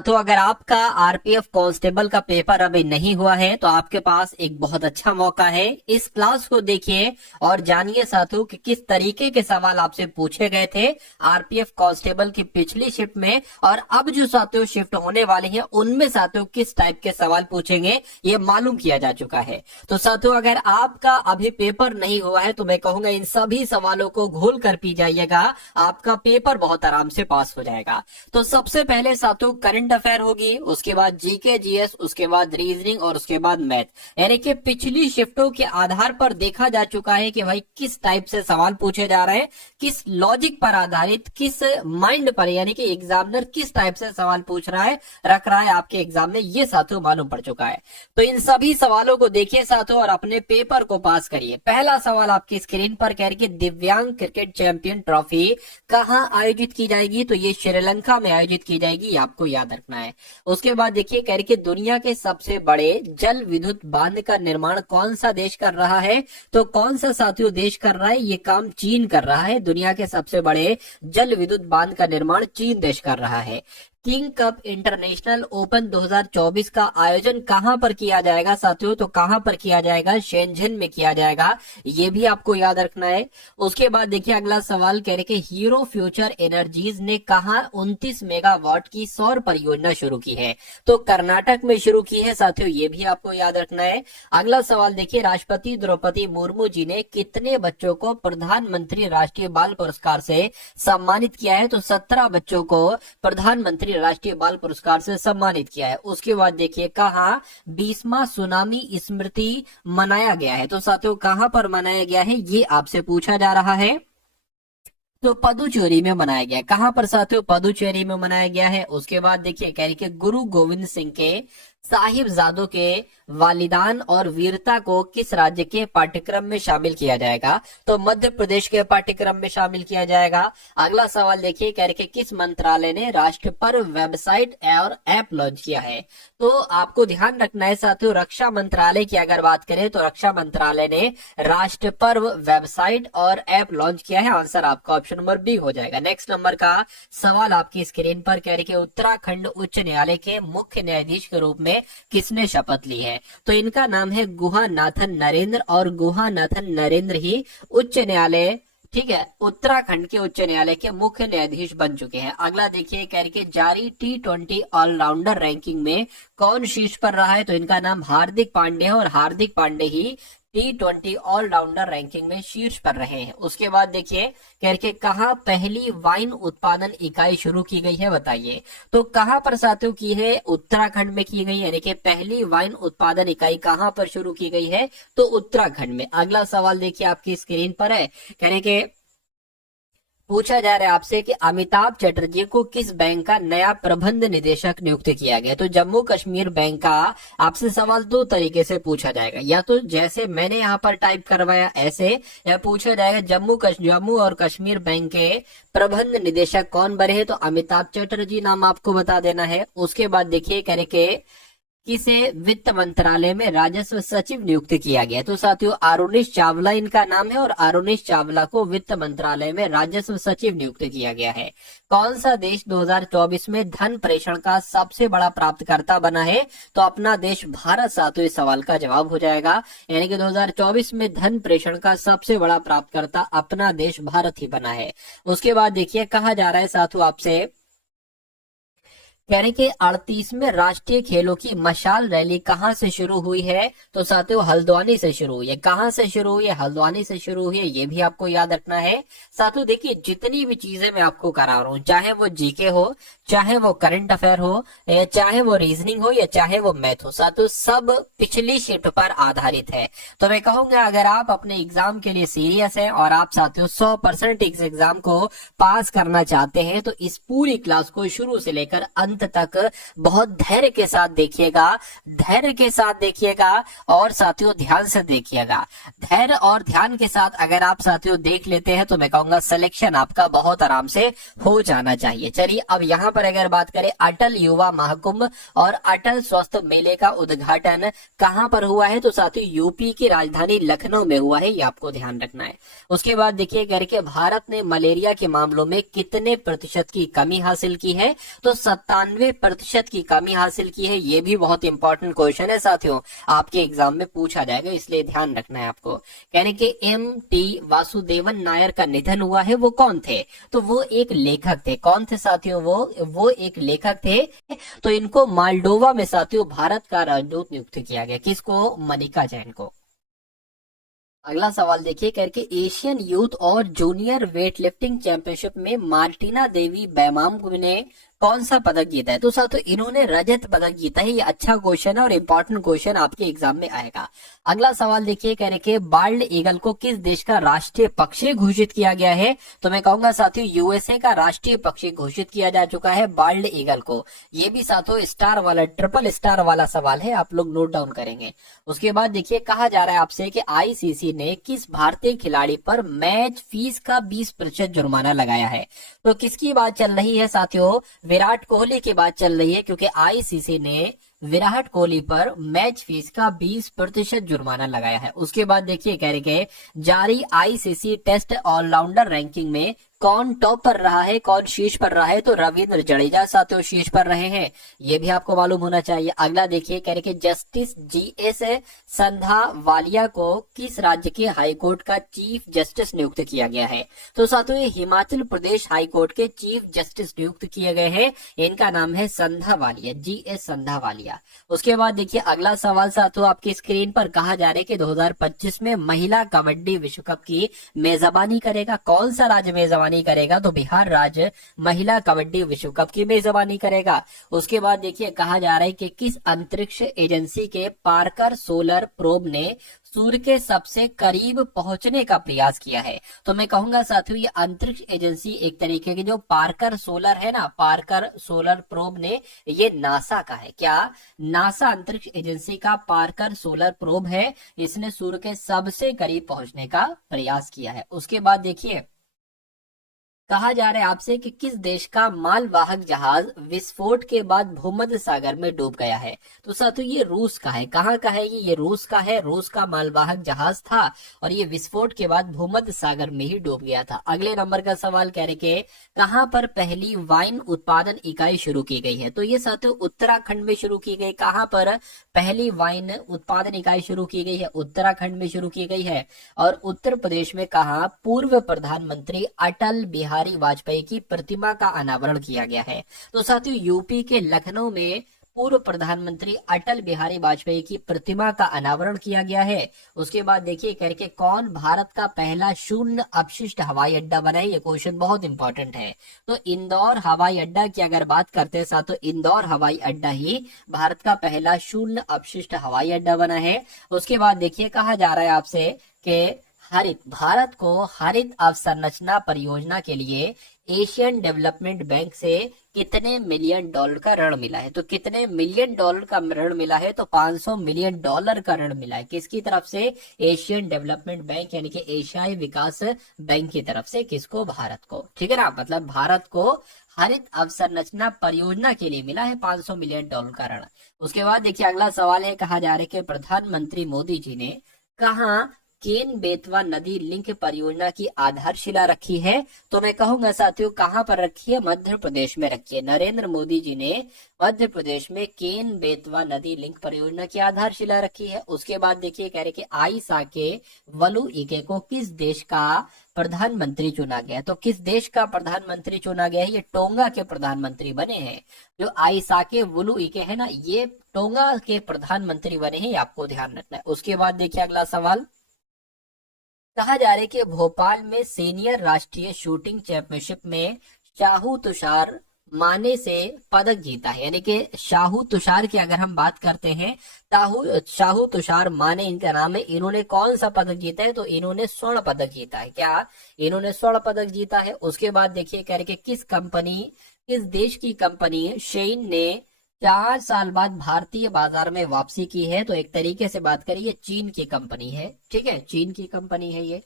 तो अगर आपका आरपीएफ कांस्टेबल का पेपर अभी नहीं हुआ है तो आपके पास एक बहुत अच्छा मौका है। इस क्लास को देखिए और जानिए साथियों कि किस तरीके के सवाल आपसे पूछे गए थे आरपीएफ कांस्टेबल की पिछली शिफ्ट में, और अब जो साथियों शिफ्ट होने वाली है उनमें साथियों किस टाइप के सवाल पूछेंगे ये मालूम किया जा चुका है। तो साथियों अगर आपका अभी पेपर नहीं हुआ है तो मैं कहूंगा इन सभी सवालों को घोल कर पी जाइएगा, आपका पेपर बहुत आराम से पास हो जाएगा। तो सबसे पहले साथियों करंट अफेयर होगी, उसके बाद जीके जीएस, उसके बाद रीजनिंग और उसके बाद मैथ। यानी कि पिछली शिफ्टों के आधार पर देखा जा चुका है कि भाई किस टाइप से सवाल पूछे जा रहे हैं, किस लॉजिक पर आधारित, किस माइंड पर, यानी कि एग्जामिनर किस टाइप से सवाल पूछ रहा है, रख रहा है आपके एग्जाम में, ये साथियों मालूम पड़ चुका है। तो इन सभी सवालों को देखिए साथियों और अपने पेपर को पास करिए। पहला सवाल आपकी स्क्रीन पर कह रही है दिव्यांग क्रिकेट चैंपियन ट्रॉफी कहां आयोजित की जाएगी, तो ये श्रीलंका में आयोजित की जाएगी, आपको याद रखना है। उसके बाद देखिए कह रही कि दुनिया के सबसे बड़े जल विद्युत बांध का निर्माण कौन सा देश कर रहा है, तो कौन सा साथियों देश कर रहा है, ये काम चीन कर रहा है। दुनिया के सबसे बड़े जल विद्युत बांध का निर्माण चीन देश कर रहा है। किंग कप इंटरनेशनल ओपन 2024 का आयोजन कहां पर किया जाएगा साथियों, तो कहां पर किया जाएगा, शेंझन में किया जाएगा, ये भी आपको याद रखना है। उसके बाद देखिए अगला सवाल कह रहे कि हीरो फ्यूचर एनर्जीज ने कहां 29 मेगावाट की सौर परियोजना शुरू की है, तो कर्नाटक में शुरू की है साथियों, ये भी आपको याद रखना है। अगला सवाल देखिए राष्ट्रपति द्रौपदी मुर्मू जी ने कितने बच्चों को प्रधानमंत्री राष्ट्रीय बाल पुरस्कार से सम्मानित किया है, तो 17 बच्चों को प्रधानमंत्री राष्ट्रीय बाल पुरस्कार से सम्मानित किया है। उसके बाद देखिए कहा 20वां सुनामी स्मृति मनाया गया है, तो साथियों कहां पर मनाया गया है ये आपसे पूछा जा रहा है, तो पदुचेरी में मनाया गया। कहां पर साथियों, पदुचेरी में मनाया गया है। उसके बाद देखिए कह रही कि गुरु गोविंद सिंह के साहिबजादों के वालिदान और वीरता को किस राज्य के पाठ्यक्रम में शामिल किया जाएगा, तो मध्य प्रदेश के पाठ्यक्रम में शामिल किया जाएगा। अगला सवाल देखिए कह रहे कि किस मंत्रालय ने राष्ट्र पर्व वेबसाइट और ऐप लॉन्च किया है, तो आपको ध्यान रखना है साथियों रक्षा मंत्रालय की अगर बात करें तो रक्षा मंत्रालय ने राष्ट्र पर्व वेबसाइट और ऐप लॉन्च किया है। आंसर आपका ऑप्शन नंबर बी हो जाएगा। नेक्स्ट नंबर का सवाल आपकी स्क्रीन पर कह रही कि उत्तराखंड उच्च न्यायालय के मुख्य न्यायाधीश के रूप में किसने शपथ ली है, तो इनका नाम है गुहानाथन नरेंद्र, और गुहानाथन नरेंद्र ही उच्च न्यायालय, ठीक है, उत्तराखंड के उच्च न्यायालय के मुख्य न्यायाधीश बन चुके हैं। अगला देखिए कह रही कि जारी T20 ऑलराउंडर रैंकिंग में कौन शीर्ष पर रहा है, तो इनका नाम हार्दिक पांडे है, और हार्दिक पांडे ही T20 ऑलराउंडर रैंकिंग में शीर्ष पर रहे हैं। उसके बाद देखिए कह रहे कहा पहली वाइन उत्पादन इकाई शुरू की गई है, बताइए, तो कहां पर साथियों की है, उत्तराखंड में की गई, यानी कि पहली वाइन उत्पादन इकाई कहां पर शुरू की गई है, तो उत्तराखंड में। अगला सवाल देखिए आपकी स्क्रीन पर है, कह रहे कि पूछा जा रहा है आपसे कि अमिताभ चटर्जी को किस बैंक का नया प्रबंध निदेशक नियुक्त किया गया, तो जम्मू कश्मीर बैंक का। आपसे सवाल दो तरीके से पूछा जाएगा, या तो जैसे मैंने यहाँ पर टाइप करवाया ऐसे, या पूछा जाएगा जम्मू और कश्मीर बैंक के प्रबंध निदेशक कौन बने हैं, तो अमिताभ चटर्जी नाम आपको बता देना है। उसके बाद देखिए कह रहे कि किसे वित्त मंत्रालय में राजस्व सचिव नियुक्त किया गया, तो साथियों आरुणिश चावला इनका नाम है, और आरुणिश चावला को वित्त मंत्रालय में राजस्व सचिव नियुक्त किया गया है। कौन सा देश 2024 में धन प्रेषण का सबसे बड़ा प्राप्तकर्ता बना है, तो अपना देश भारत साथियों इस सवाल का जवाब हो जाएगा, यानी कि 2024 में धन प्रेषण का सबसे बड़ा प्राप्तकर्ता अपना देश भारत ही बना है। उसके बाद देखिए कहा जा रहा है साथियों आपसे, कह रहे कि 38वें राष्ट्रीय खेलों की मशाल रैली कहां से शुरू हुई है, तो साथियों हल्द्वानी से शुरू हुई है। कहां से शुरू हुई है, हल्द्वानी से शुरू हुई है, ये भी आपको याद रखना है। साथियों देखिए जितनी भी चीजें मैं आपको करा रहा हूं, चाहे वो जीके हो, चाहे वो करंट अफेयर हो, चाहे वो रीजनिंग हो, या चाहे वो मैथ हो, साथियों सब पिछली शिफ्ट पर आधारित है। तो मैं कहूंगा अगर आप अपने एग्जाम के लिए सीरियस हैं और आप साथियों 100% इस एग्जाम को पास करना चाहते हैं, तो इस पूरी क्लास को शुरू से लेकर अंत तक बहुत धैर्य के साथ देखिएगा, धैर्य के साथ देखिएगा, और साथियों ध्यान से देखिएगा। धैर्य और ध्यान के साथ अगर आप साथियों देख लेते हैं तो मैं कहूंगा सिलेक्शन आपका बहुत आराम से हो जाना चाहिए। चलिए अब यहाँ पर अगर बात करें अटल युवा महाकुंभ और अटल स्वास्थ्य मेले का उद्घाटन कहां पर हुआ है, तो साथियों यूपी की राजधानी लखनऊ में हुआ है, ये आपको ध्यान रखना है। उसके बाद देखिए करके भारत ने मलेरिया के मामलों में कितने प्रतिशत की कमी हासिल की है, तो 98% की कमी हासिल की है। ये भी बहुत इंपॉर्टेंट क्वेश्चन है साथियों, आपके एग्जाम में पूछा जाएगा, इसलिए ध्यान रखना है आपको। यानी कि M.T. वासुदेवन नायर का निधन हुआ है, वो कौन थे? तो वो एक लेखक थे। कौन थे साथियों? वो एक लेखक थे। तो इनको मालडोवा में साथियों भारत का राजदूत नियुक्त किया गया। किसको? मनिका जैन को। अगला सवाल देखिए, करके एशियन यूथ और जूनियर वेट लिफ्टिंग चैंपियनशिप में मार्टिना देवी बैमाम ने कौन सा पदक जीता है? तो साथियों इन्होंने रजत पदक जीता है। ये अच्छा क्वेश्चन है और इंपॉर्टेंट क्वेश्चन आपके एग्जाम में आएगा। अगला सवाल देखिए, कह रहे कि बाल्ड ईगल को किस देश का राष्ट्रीय पक्षी घोषित किया गया है? तो मैं कहूंगा साथियों यूएसए का राष्ट्रीय पक्षी घोषित किया जा चुका है बाल्ड ईगल को। ये भी साथियों स्टार वाला, ट्रिपल स्टार वाला सवाल है, आप लोग नोट डाउन करेंगे। उसके बाद देखिए, कहा जा रहा है आपसे कि आईसीसी ने किस भारतीय खिलाड़ी पर मैच फीस का 20% जुर्माना लगाया है? तो किसकी बात चल रही है साथियों? विराट कोहली की बात चल रही है, क्योंकि आईसीसी ने विराट कोहली पर मैच फीस का 20% जुर्माना लगाया है। उसके बाद देखिए, कह रहे कि जारी आईसीसी टेस्ट ऑलराउंडर रैंकिंग में कौन टॉप पर रहा है, कौन शीर्ष पर रहा है? तो रविंद्र जडेजा साथियों शीर्ष पर रहे हैं, ये भी आपको मालूम होना चाहिए। अगला देखिए, कह रहे कि जस्टिस जीएस संधावालिया को किस राज्य के हाईकोर्ट का चीफ जस्टिस नियुक्त किया गया है? तो साथियों ये हिमाचल प्रदेश हाईकोर्ट के चीफ जस्टिस नियुक्त किए गए हैं। इनका नाम है संधावालिया, जीएस संधावालिया। उसके बाद देखिए अगला सवाल साथियों आपकी स्क्रीन पर, कहा जा रहा है कि 2025 में महिला कबड्डी विश्व कप की मेजबानी करेगा। कौन सा राज्य मेजबानी करेगा? तो बिहार राज्य महिला कबड्डी विश्व कप की मेजबानी करेगा। उसके बाद देखिए, कहा जा रहा है कि किस अंतरिक्ष एजेंसी के पार्कर सोलर प्रोब ने सूर्य के सबसे करीब पहुंचने का प्रयास किया है? तो मैं कहूंगा साथियों ये अंतरिक्ष एजेंसी एक तरीके की जो पार्कर सोलर है ना, पार्कर सोलर प्रोब ने, ये नासा का है। क्या? नासा अंतरिक्ष एजेंसी का पार्कर सोलर प्रोब है, इसने सूर्य के सबसे करीब पहुंचने का प्रयास किया है। उसके बाद देखिए, कहा जा रहा है आपसे कि किस देश का मालवाहक जहाज विस्फोट के बाद भूमध्य सागर में डूब गया है? तो साथियों ये रूस का है। कहाँ का है ये? रूस का है। रूस का मालवाहक जहाज था और ये विस्फोट के बाद भूमध्य सागर में ही डूब गया था। अगले नंबर का सवाल कह रहे कि कहाँ पर पहली वाइन उत्पादन इकाई शुरू की गई है? तो ये साथियों उत्तराखंड में शुरू की गई। कहाँ पर पहली वाइन उत्पादन इकाई शुरू की गई है? उत्तराखंड में शुरू की गई है। और उत्तर प्रदेश में कहा पूर्व प्रधानमंत्री अटल बिहारी वाजपेयी की प्रतिमा का अनावरण किया गया है? तो साथियों यूपी के लखनऊ में पूर्व प्रधानमंत्री अटल बिहारी वाजपेयी की प्रतिमा का अनावरण किया गया है। उसके बाद देखिए करके कौन भारत का पहला शून्य अपशिष्ट हवाई अड्डा बना है? ये क्वेश्चन बहुत इंपॉर्टेंट है। तो इंदौर हवाई अड्डा की अगर बात करते हैं साथ, तो इंदौर हवाई अड्डा ही भारत का पहला शून्य अपशिष्ट हवाई अड्डा बना है। उसके बाद देखिए, कहा जा रहा है आपसे कि भारत को हरित अवसंरचना परियोजना के लिए एशियन डेवलपमेंट बैंक से कितने मिलियन डॉलर का ऋण मिला है? तो कितने मिलियन डॉलर का ऋण मिला है? तो 500 मिलियन डॉलर का ऋण मिला है। किसकी तरफ से? एशियन डेवलपमेंट बैंक यानी कि एशियाई विकास बैंक की तरफ से। किसको? भारत को। ठीक है ना, मतलब भारत को हरित अवसंरचना परियोजना के लिए मिला है 500 मिलियन डॉलर का ऋण। उसके बाद देखिए अगला सवाल है, कहा जा रहा है कि प्रधानमंत्री मोदी जी ने कहा केन बेतवा नदी लिंक परियोजना की आधारशिला रखी है? तो मैं कहूंगा साथियों कहां पर रखी है? मध्य प्रदेश में रखी है। नरेंद्र मोदी जी ने मध्य प्रदेश में केन बेतवा नदी लिंक परियोजना की आधारशिला रखी है। उसके बाद देखिए कह रहे कि आईसाके वलुइगे को किस देश का प्रधानमंत्री चुना गया? तो किस देश का प्रधानमंत्री चुना गया है? ये टोंगा के प्रधानमंत्री बने हैं। जो आईसाके वलुइगे है ना, ये टोंगा के प्रधानमंत्री बने हैं, आपको ध्यान रखना है। उसके बाद देखिए अगला सवाल, कहा जा रहा है कि भोपाल में सीनियर राष्ट्रीय शूटिंग चैंपियनशिप में शाहू तुषार माने से पदक जीता है। यानी कि शाहू तुषार की अगर हम बात करते हैं, शाहू तुषार माने इनका नाम है, इन्होंने कौन सा पदक जीता है? तो इन्होंने स्वर्ण पदक जीता है। क्या? इन्होंने स्वर्ण पदक जीता है। उसके बाद देखिए कह रहे कि किस देश की कंपनी शेइन ने 4 साल बाद भारतीय बाजार में वापसी की है? तो एक तरीके से बात करिए चीन की कंपनी है। ठीक है, चीन की कंपनी है ये।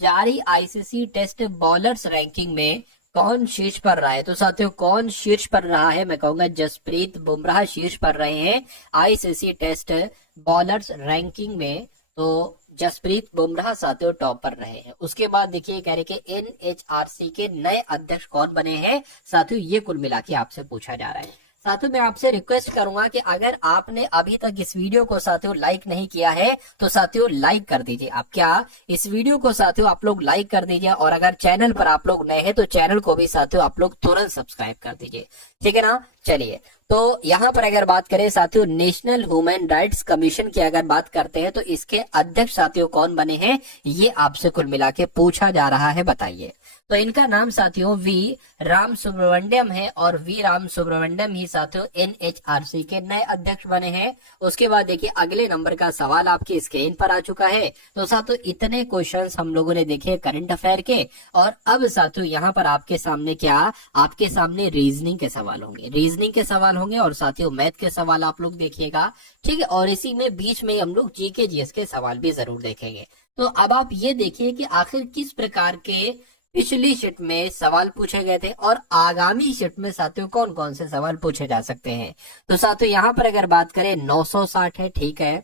जारी आईसीसी टेस्ट बॉलर्स रैंकिंग में कौन शीर्ष पर रहा है? तो साथियों कौन शीर्ष पर रहा है? मैं कहूंगा जसप्रीत बुमराह शीर्ष पर रहे हैं आईसीसी टेस्ट बॉलर्स रैंकिंग में। तो जसप्रीत बुमराह साथियों टॉप पर रहे हैं। उसके बाद देखिए कह रहे कि एनएचआरसी के नए अध्यक्ष कौन बने हैं? साथियों ये कुल मिला के आपसे पूछा जा रहा है। साथियों मैं आपसे रिक्वेस्ट करूंगा कि अगर आपने अभी तक इस वीडियो को साथियों लाइक नहीं किया है तो साथियों लाइक कर दीजिए। आप क्या इस वीडियो को साथियों आप लोग लाइक कर दीजिए, और अगर चैनल पर आप लोग नए हैं तो चैनल को भी साथियों आप लोग तुरंत सब्सक्राइब कर दीजिए, ठीक है ना। चलिए, तो यहाँ पर अगर बात करें साथियों नेशनल ह्यूमन राइट्स कमीशन की अगर बात करते हैं तो इसके अध्यक्ष साथियों कौन बने हैं, ये आपसे कुल मिला के पूछा जा रहा है, बताइए। तो इनका नाम साथियों वी राम सुब्रमण्यम है, और वी राम सुब्रमण्यम ही साथियों एनएचआरसी के नए अध्यक्ष बने हैं। उसके बाद देखिए अगले नंबर का सवाल आपकी स्क्रीन पर आ चुका है। तो साथियों इतने क्वेश्चंस हम लोगों ने देखे करंट अफेयर के, और अब साथियों यहाँ पर आपके सामने क्या, आपके सामने रीजनिंग के सवाल होंगे, रीजनिंग के सवाल होंगे, और साथियों मैथ के सवाल आप लोग देखिएगा, ठीक है। और इसी में बीच में हम लोग जीके जीएस के सवाल भी जरूर देखेंगे। तो अब आप ये देखिए कि आखिर किस प्रकार के पिछली शिफ्ट में सवाल पूछे गए थे और आगामी शिफ्ट में साथियों कौन कौन से सवाल पूछे जा सकते हैं। तो साथियों यहाँ पर अगर बात करें 960 है, ठीक है,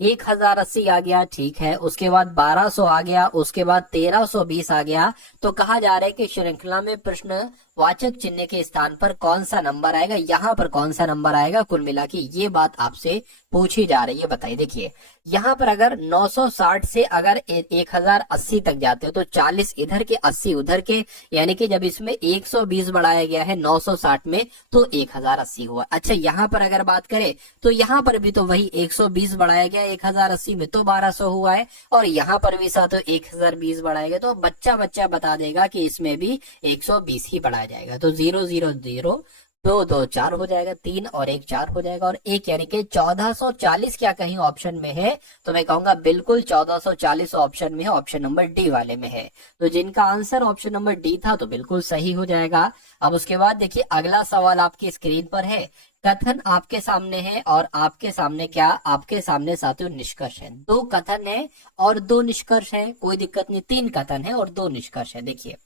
1080 आ गया, ठीक है, उसके बाद 1200 आ गया, उसके बाद 1320 आ गया। तो कहा जा रहा है कि श्रृंखला में प्रश्न वाचक चिन्ह के स्थान पर कौन सा नंबर आएगा, यहाँ पर कौन सा नंबर आएगा, कुल मिला के ये बात आपसे पूछी जा रही है, बताइए। देखिए यहाँ पर अगर 960 से अगर 1080 तक जाते हो तो 40 इधर के 80 उधर के, यानी कि जब इसमें 120 बढ़ाया गया है 960 में तो 1080 हुआ। अच्छा यहाँ पर अगर बात करें तो यहाँ पर भी तो वही 120 बढ़ाया गया 1080 में तो 1200 हुआ है, और यहाँ पर भी साथ 1020 बढ़ाया गया, तो बच्चा बच्चा बता देगा कि इसमें भी 120 ही बढ़ाया जाएगा। तो 0 0 0 2 2 4 हो जाएगा, 3 और 1 4 हो जाएगा, और 1 यानी कि 1440 क्या कहीं ऑप्शन में है, तो मैं कहूंगा बिल्कुल 1440 ऑप्शन में है, ऑप्शन नंबर डी वाले में है। तो जिनका आंसर ऑप्शन नंबर डी था तो बिल्कुल सही हो जाएगा। अब उसके बाद देखिए अगला सवाल आपकी स्क्रीन पर है, कथन आपके सामने है, और आपके सामने क्या, आपके सामने साथियों निष्कर्ष है। 2 कथन है और 2 निष्कर्ष है, कोई दिक्कत नहीं, 3 कथन है और 2 निष्कर्ष है। देखिए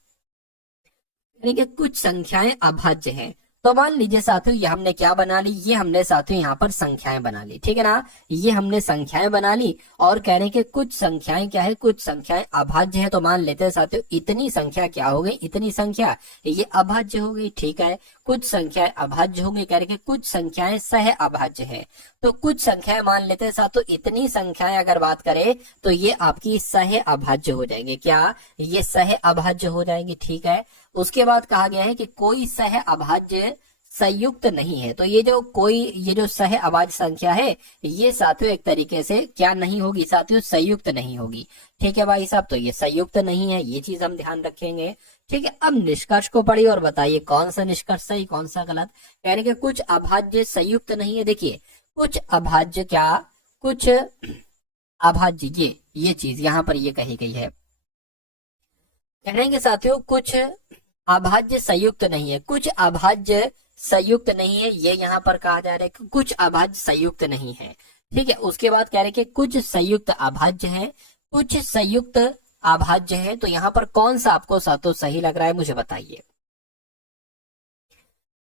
कुछ संख्याएं अभाज्य हैं, तो मान लीजिए साथियों ये हमने क्या बना ली, ये हमने साथियों यहाँ पर संख्याएं बना ली, ठीक है ना, ये हमने संख्याएं बना ली, और कह रहे हैं कि कुछ संख्याएं क्या है, कुछ संख्याएं अभाज्य है। तो मान लेते हैं साथियों इतनी संख्या क्या हो गई, इतनी संख्या ये अभाज्य हो गई, ठीक है। कुछ संख्याएं अभाज्य होंगी, कह रहे हैं कुछ संख्याएं सह अभाज्य है। तो कुछ संख्याएं मान लेते हैं साथियों, इतनी संख्याएं अगर बात करें तो ये आपकी सह अभाज्य हो जाएंगे, क्या ये सह अभाज्य हो जाएंगे, ठीक है। उसके बाद कहा गया है कि कोई सह अभाज्य संयुक्त नहीं है। तो ये जो सह अभाज्य संख्या है ये साथियों एक तरीके से क्या नहीं होगी साथियों, संयुक्त नहीं होगी, ठीक है भाई साहब। तो ये संयुक्त नहीं है, ये चीज हम ध्यान रखेंगे, ठीक है। अब निष्कर्ष को पढ़िए और बताइए कौन सा निष्कर्ष सही कौन सा गलत। कह रहे कि कुछ अभाज्य संयुक्त नहीं है, देखिए कुछ अभाज्य क्या, कुछ अभाज्य ये चीज यहाँ पर ये कही गई है। कह रहे हैं साथियों कुछ अभाज्य संयुक्त नहीं है, कुछ अभाज्य संयुक्त नहीं है, ये यहाँ पर कहा जा रहा है कि कुछ अभाज्य संयुक्त नहीं है, ठीक है। उसके बाद कह रहे हैं कि कुछ संयुक्त अभाज्य है, कुछ संयुक्त अभाज्य है। तो यहाँ पर कौन सा आपको साथियों सही लग रहा है मुझे बताइए।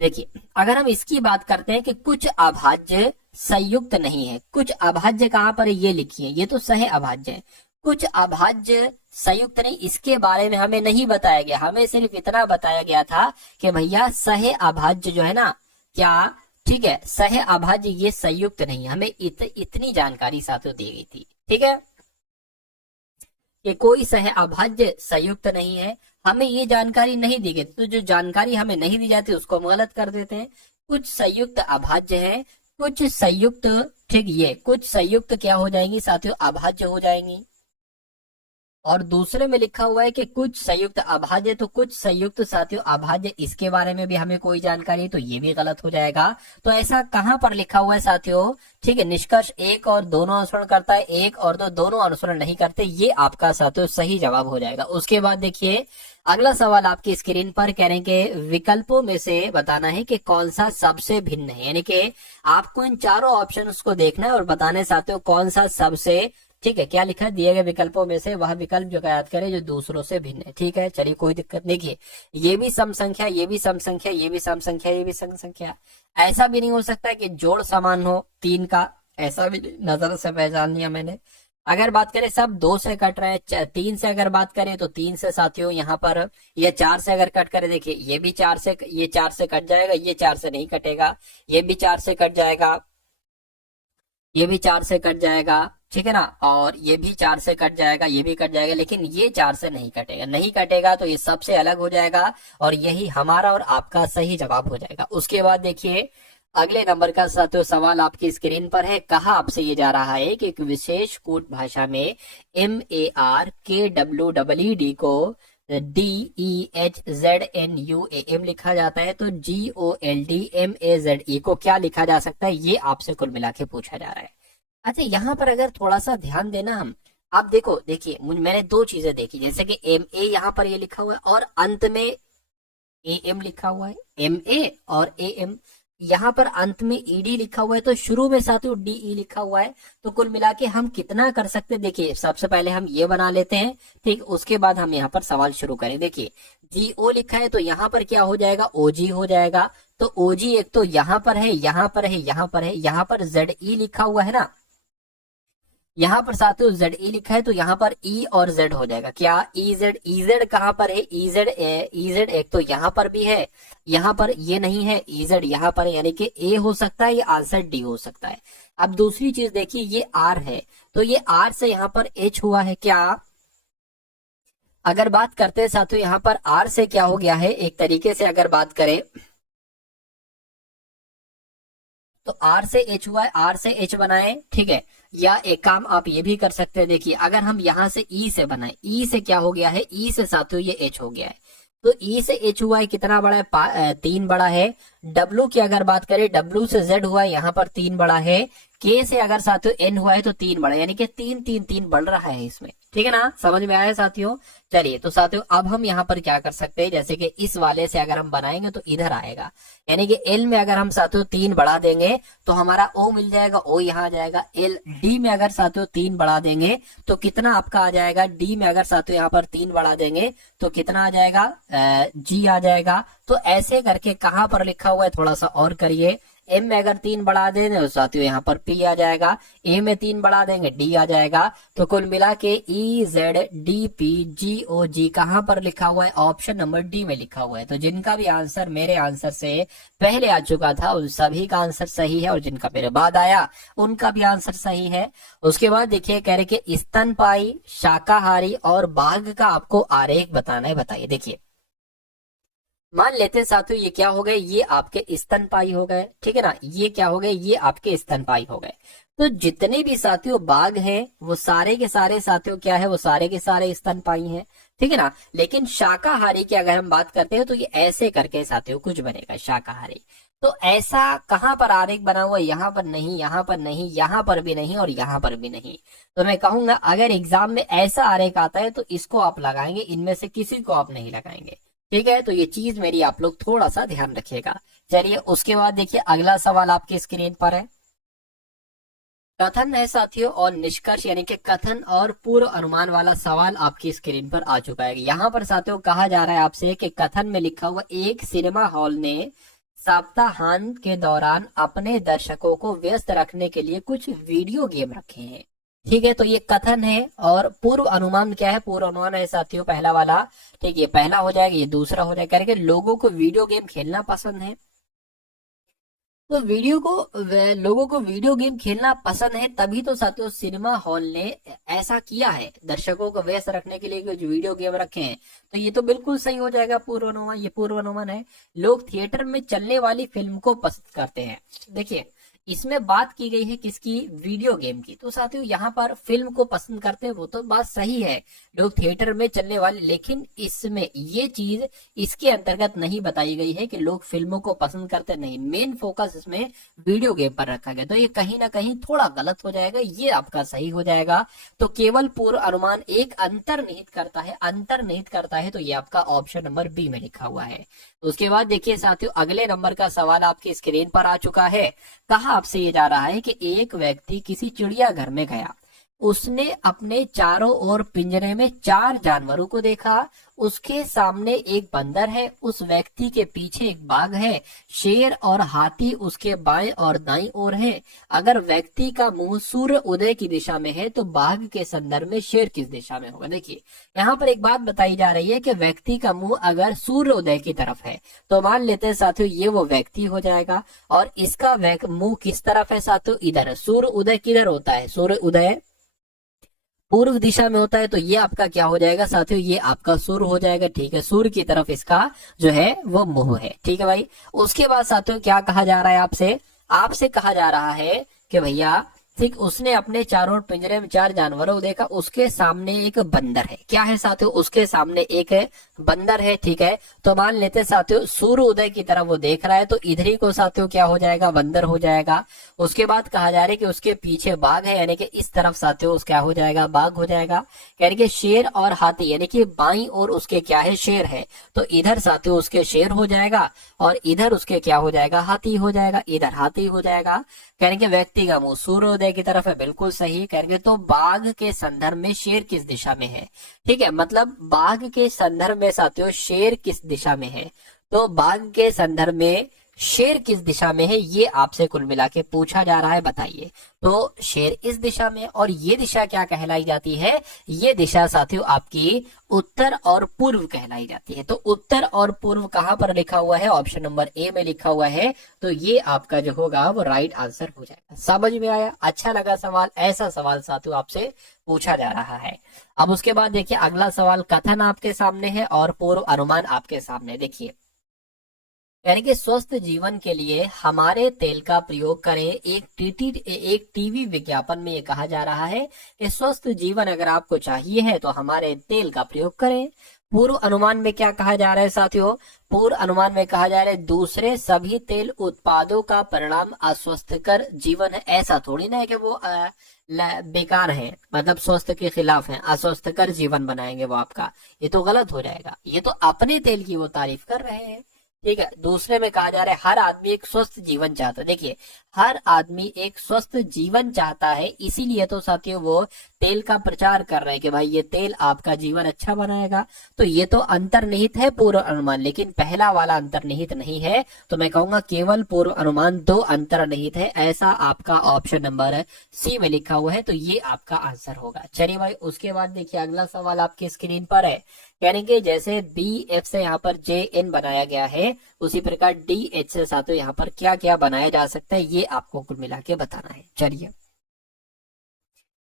देखिए अगर हम इसकी बात करते हैं कि कुछ अभाज्य संयुक्त नहीं है, कुछ अभाज्य कहाँ पर ये लिखिए, ये तो सह अभाज्य है, कुछ अभाज्य संयुक्त नहीं, इसके बारे में हमें नहीं बताया गया, हमें सिर्फ इतना बताया गया था कि भैया सह अभाज्य जो है ना क्या, ठीक है, सह अभाज्य ये संयुक्त नहीं, हमें इतनी जानकारी साथियों दी गई थी, ठीक है, कि कोई सह अभाज्य संयुक्त नहीं है, हमें ये जानकारी नहीं दी गई। तो जो जानकारी हमें नहीं दी जाती उसको हम गलत कर देते हैं। कुछ संयुक्त अभाज्य है, कुछ संयुक्त, ठीक, ये कुछ संयुक्त क्या हो जाएंगी साथियों, अभाज्य हो जाएंगी। और दूसरे में लिखा हुआ है कि कुछ संयुक्त अभाज्य, तो कुछ संयुक्त साथियों अभाज्य, इसके बारे में भी हमें कोई जानकारी है, तो ये भी गलत हो जाएगा। तो ऐसा कहां पर लिखा हुआ है साथियों, ठीक है। निष्कर्ष 1 और दोनों अनुसरण करता है, 1 और 2 दोनों अनुसरण नहीं करते, ये आपका साथियों सही जवाब हो जाएगा। उसके बाद देखिए अगला सवाल आपकी स्क्रीन पर, कह रहे हैं कि विकल्पों में से बताना है कि कौन सा सबसे भिन्न है, यानी कि आपको इन चारों ऑप्शन को देखना है और बताने साथियों कौन सा सबसे, ठीक है, क्या लिखा है, दिए गए विकल्पों में से वह विकल्प जो याद करें जो दूसरों से भिन्न है, ठीक है। चलिए कोई दिक्कत नहीं, देखिए ये भी सम संख्या, ये भी सम संख्या, ये भी सम संख्या, ये भी सम संख्या, ऐसा भी नहीं हो सकता कि जोड़ समान हो 3 का, ऐसा भी नजर से पहचान लिया मैंने। अगर बात करें सब 2 से कट रहे हैं, 3 से अगर बात करें तो 3 से साथियों यहाँ पर, ये 4 से अगर कट करें, देखिए ये भी 4 से, ये 4 से कट जाएगा, ये 4 से नहीं कटेगा, ये भी 4 से कट जाएगा, ये भी 4 से कट जाएगा, ठीक है ना, और ये भी 4 से कट जाएगा, ये भी कट जाएगा, लेकिन ये 4 से नहीं कटेगा, नहीं कटेगा तो ये सबसे अलग हो जाएगा और यही हमारा और आपका सही जवाब हो जाएगा। उसके बाद देखिए अगले नंबर का साथियों सवाल आपकी स्क्रीन पर है। कहा आपसे ये जा रहा है कि एक विशेष कूट भाषा में MARKWEED को DEHZNUAM लिखा जाता है, तो GOLDMAZE को क्या लिखा जा सकता है, ये आपसे कुल मिला के पूछा जा रहा है। अच्छा, यहाँ पर अगर थोड़ा सा ध्यान देना हम, आप देखो, देखिए मैंने 2 चीजें देखी, जैसे कि MA यहाँ पर ये लिखा हुआ है और अंत में AM लिखा हुआ है, MA और AM, यहाँ पर अंत में ED लिखा हुआ है, तो शुरू में साथियों DE लिखा हुआ है। तो कुल मिला के हम कितना कर सकते हैं, देखिए सबसे पहले हम ये बना लेते हैं, ठीक, उसके बाद हम यहाँ पर सवाल शुरू करें। देखिए GO लिखा है तो यहाँ पर क्या हो जाएगा, OG हो जाएगा, तो OG एक तो यहाँ पर है, यहाँ पर है, यहाँ पर है, यहाँ पर ZE लिखा हुआ है ना, यहाँ पर साथियों ZE लिखा है तो यहाँ पर E और Z हो जाएगा, क्या EZ कहाँ पर है, EZ एक तो यहाँ पर भी है, यहाँ पर ये नहीं है, EZ यहाँ पर है, यानी कि A हो सकता है, ये आंसर D हो सकता है। अब दूसरी चीज देखिए, ये R है तो ये R से यहाँ पर H हुआ है, क्या, अगर बात करते हैं साथियों यहाँ पर R से क्या हो गया है, एक तरीके से अगर बात करें तो R से H हुआ है, R से H बनाए, ठीक है, या एक काम आप ये भी कर सकते हैं, देखिए अगर हम यहाँ से E से बनाए, E से क्या हो गया है, E से साथियों ये H हो गया है, तो E से H हुआ है, कितना बड़ा है, 3 बड़ा है। W की अगर बात करें, W से Z हुआ है, यहाँ पर 3 बड़ा है। K से अगर साथियों N हुआ है तो 3 बड़ा है, यानी कि 3 3 3 बढ़ रहा है इसमें, ठीक है ना, समझ में आया साथियों। चलिए तो साथियों अब हम यहाँ पर क्या कर सकते हैं, जैसे कि इस वाले से अगर हम बनाएंगे तो इधर आएगा, यानी कि L में अगर हम साथियों 3 बढ़ा देंगे तो हमारा O मिल जाएगा, O यहाँ आ जाएगा। D में अगर साथियों 3 बढ़ा देंगे तो कितना आपका आ जाएगा, D में अगर साथियों यहाँ पर 3 बढ़ा देंगे तो कितना आ जाएगा, G आ जाएगा। तो ऐसे करके कहाँ पर लिखा हुआ है, थोड़ा सा और करिए, M में अगर 3 बढ़ा देंगे तो साथियों यहाँ पर P आ जाएगा, A में 3 बढ़ा देंगे D आ जाएगा। तो कुल मिला के EZDPGOG कहाँ पर लिखा हुआ है, ऑप्शन नंबर D में लिखा हुआ है। तो जिनका भी आंसर मेरे आंसर से पहले आ चुका था उन सभी का आंसर सही है, और जिनका मेरे बाद आया उनका भी आंसर सही है। उसके बाद देखिए कह रहे कि स्तनपायी, शाकाहारी और बाघ का आपको आरेख बताना है, बताइए। देखिए मान लेते हैं साथियों ये क्या हो गए, ये आपके स्तनपायी हो गए, ठीक है ना, ये क्या हो गए, ये आपके स्तनपायी हो गए। तो जितने भी साथियों बाघ हैं वो सारे के सारे साथियों क्या है, वो सारे के सारे स्तनपायी हैं, ठीक है ना। लेकिन शाकाहारी की अगर हम बात करते हैं तो ये ऐसे करके साथियों कुछ बनेगा शाकाहारी। तो ऐसा कहाँ पर आरेख बना हुआ है, यहाँ पर नहीं, यहाँ पर नहीं, यहाँ पर भी नहीं और यहाँ पर भी नहीं। तो मैं कहूंगा अगर एग्जाम में ऐसा आरेख आता है तो इसको आप लगाएंगे, इनमें से किसी को आप नहीं लगाएंगे, ठीक है। तो ये चीज मेरी आप लोग थोड़ा सा ध्यान रखिएगा। चलिए उसके बाद देखिए अगला सवाल आपकी स्क्रीन पर है। कथन है साथियों और निष्कर्ष, यानी कि कथन और पूर्व अनुमान वाला सवाल आपकी स्क्रीन पर आ चुका है। यहाँ पर साथियों कहा जा रहा है आपसे कि कथन में लिखा हुआ, एक सिनेमा हॉल ने सप्ताहांत के दौरान अपने दर्शकों को व्यस्त रखने के लिए कुछ वीडियो गेम रखे हैं, ठीक है। तो ये कथन है और पूर्व अनुमान क्या है, पूर्व अनुमान है साथियों पहला वाला, ठीक, ये पहला हो जाएगा, ये दूसरा हो जाएगा। करके लोगों को वीडियो गेम खेलना पसंद है, तो लोगों को वीडियो गेम खेलना पसंद है, तभी तो साथियों सिनेमा हॉल ने ऐसा किया है, दर्शकों को व्यस्त रखने के लिए कुछ वीडियो गेम रखे हैं। तो ये तो बिल्कुल सही हो जाएगा पूर्वानुमान, ये पूर्वानुमान है। लोग थिएटर में चलने वाली फिल्म को पसंद करते हैं, देखिए इसमें बात की गई है किसकी, वीडियो गेम की। तो साथियों यहाँ पर फिल्म को पसंद करते हैं, वो तो बात सही है, लोग थिएटर में चलने वाले, लेकिन इसमें ये चीज इसके अंतर्गत नहीं बताई गई है कि लोग फिल्मों को पसंद करते नहीं, मेन फोकस इसमें वीडियो गेम पर रखा गया। तो ये कहीं ना कहीं थोड़ा गलत हो जाएगा, ये आपका सही हो जाएगा। तो केवल पूर्व अनुमान एक अंतर्निहित करता है, तो ये आपका ऑप्शन नंबर बी में लिखा हुआ है। उसके बाद देखिए साथियों अगले नंबर का सवाल आपकी स्क्रीन पर आ चुका है। कहा आपसे ये जा रहा है कि एक व्यक्ति किसी चिड़ियाघर में गया, उसने अपने चारों ओर पिंजरे में 4 जानवरों को देखा। उसके सामने एक बंदर है, उस व्यक्ति के पीछे एक बाघ है, शेर और हाथी उसके बाएं और दाईं ओर है। अगर व्यक्ति का मुंह सूर्य उदय की दिशा में है तो बाघ के संदर्भ में शेर किस दिशा में होगा। देखिए यहाँ पर एक बात बताई जा रही है कि व्यक्ति का मुंह अगर सूर्य उदय की तरफ है तो मान लेते हैं साथियों ये वो व्यक्ति हो जाएगा, और इसका मुंह किस तरफ है साथियों, इधर। सूर्य उदय किधर होता है, सूर्य उदय पूर्व दिशा में होता है, तो ये आपका क्या हो जाएगा साथियों, ये आपका सूर्य हो जाएगा। ठीक है, सूर्य की तरफ इसका जो है वो मुंह है। ठीक है भाई, उसके बाद साथियों क्या कहा जा रहा है आपसे, आपसे कहा जा रहा है कि भैया ठीक उसने अपने चारों ओर पिंजरे में 4 जानवरों को देखा, उसके सामने एक बंदर है। क्या है साथियों, उसके सामने एक बंदर है। ठीक है, तो मान लेते साथियों सूर्य उदय की तरफ वो देख रहा है, तो इधर ही को साथियों क्या हो जाएगा, बंदर हो जाएगा। उसके बाद कहा जा रहा है कि उसके पीछे बाघ है, यानी कि इस तरफ साथियों क्या हो जाएगा, बाघ हो जाएगा। यानी कि शेर और हाथी, यानी कि बाईं ओर उसके क्या है, शेर है, तो इधर साथियों उसके शेर हो जाएगा, और इधर उसके क्या हो जाएगा, हाथी हो जाएगा, इधर हाथी हो जाएगा। कहेंगे व्यक्ति का मुंह सूर्योदय की तरफ है, बिल्कुल सही। कहेंगे तो बाघ के संदर्भ में शेर किस दिशा में है। ठीक है, मतलब बाघ के संदर्भ में साथियों शेर किस दिशा में है, तो बाघ के संदर्भ में शेर किस दिशा में है, ये आपसे कुल मिला के पूछा जा रहा है, बताइए। तो शेर इस दिशा में, और ये दिशा क्या कहलाई जाती है, ये दिशा साथियों आपकी उत्तर और पूर्व कहलाई जाती है। तो उत्तर और पूर्व कहां पर लिखा हुआ है, ऑप्शन नंबर ए में लिखा हुआ है, तो ये आपका जो होगा वो राइट आंसर हो जाएगा। समझ में आया, अच्छा लगा सवाल, ऐसा सवाल साथियों आपसे पूछा जा रहा है। अब उसके बाद देखिए अगला सवाल, कथन आपके सामने है और पूर्व अनुमान आपके सामने। देखिए यानी कि स्वस्थ जीवन के लिए हमारे तेल का प्रयोग करें। एक टीवी विज्ञापन में ये कहा जा रहा है कि स्वस्थ जीवन अगर आपको चाहिए है तो हमारे तेल का प्रयोग करें। पूर्व अनुमान में क्या कहा जा रहा है साथियों, पूर्व अनुमान में कहा जा रहा है दूसरे सभी तेल उत्पादों का परिणाम अस्वस्थकर जीवन है। ऐसा थोड़ी ना है कि वो बेकार है, मतलब स्वस्थ के खिलाफ है, अस्वस्थकर जीवन बनाएंगे वो आपका, ये तो गलत हो जाएगा। ये तो अपने तेल की वो तारीफ कर रहे हैं। ठीक है, दूसरे में कहा जा रहा है हर आदमी एक स्वस्थ जीवन चाहता है। देखिए हर आदमी एक स्वस्थ जीवन चाहता है, इसीलिए तो साथियों वो तेल का प्रचार कर रहे हैं कि भाई ये तेल आपका जीवन अच्छा बनाएगा। तो ये तो अंतर्निहित है पूर्व अनुमान, लेकिन पहला वाला अंतर्निहित नहीं है। तो मैं कहूंगा केवल पूर्व अनुमान 2 अंतर्निहित है, ऐसा आपका ऑप्शन नंबर सी में लिखा हुआ है, तो ये आपका आंसर होगा। चलिए भाई, उसके बाद देखिए अगला सवाल आपकी स्क्रीन पर है, यानी कि जैसे बी एफ से यहाँ पर जे एन बनाया गया है, उसी प्रकार डी एच से साथियों यहाँ पर क्या क्या बनाया जा सकता है, ये आपको कुल मिला के बताना है। चलिए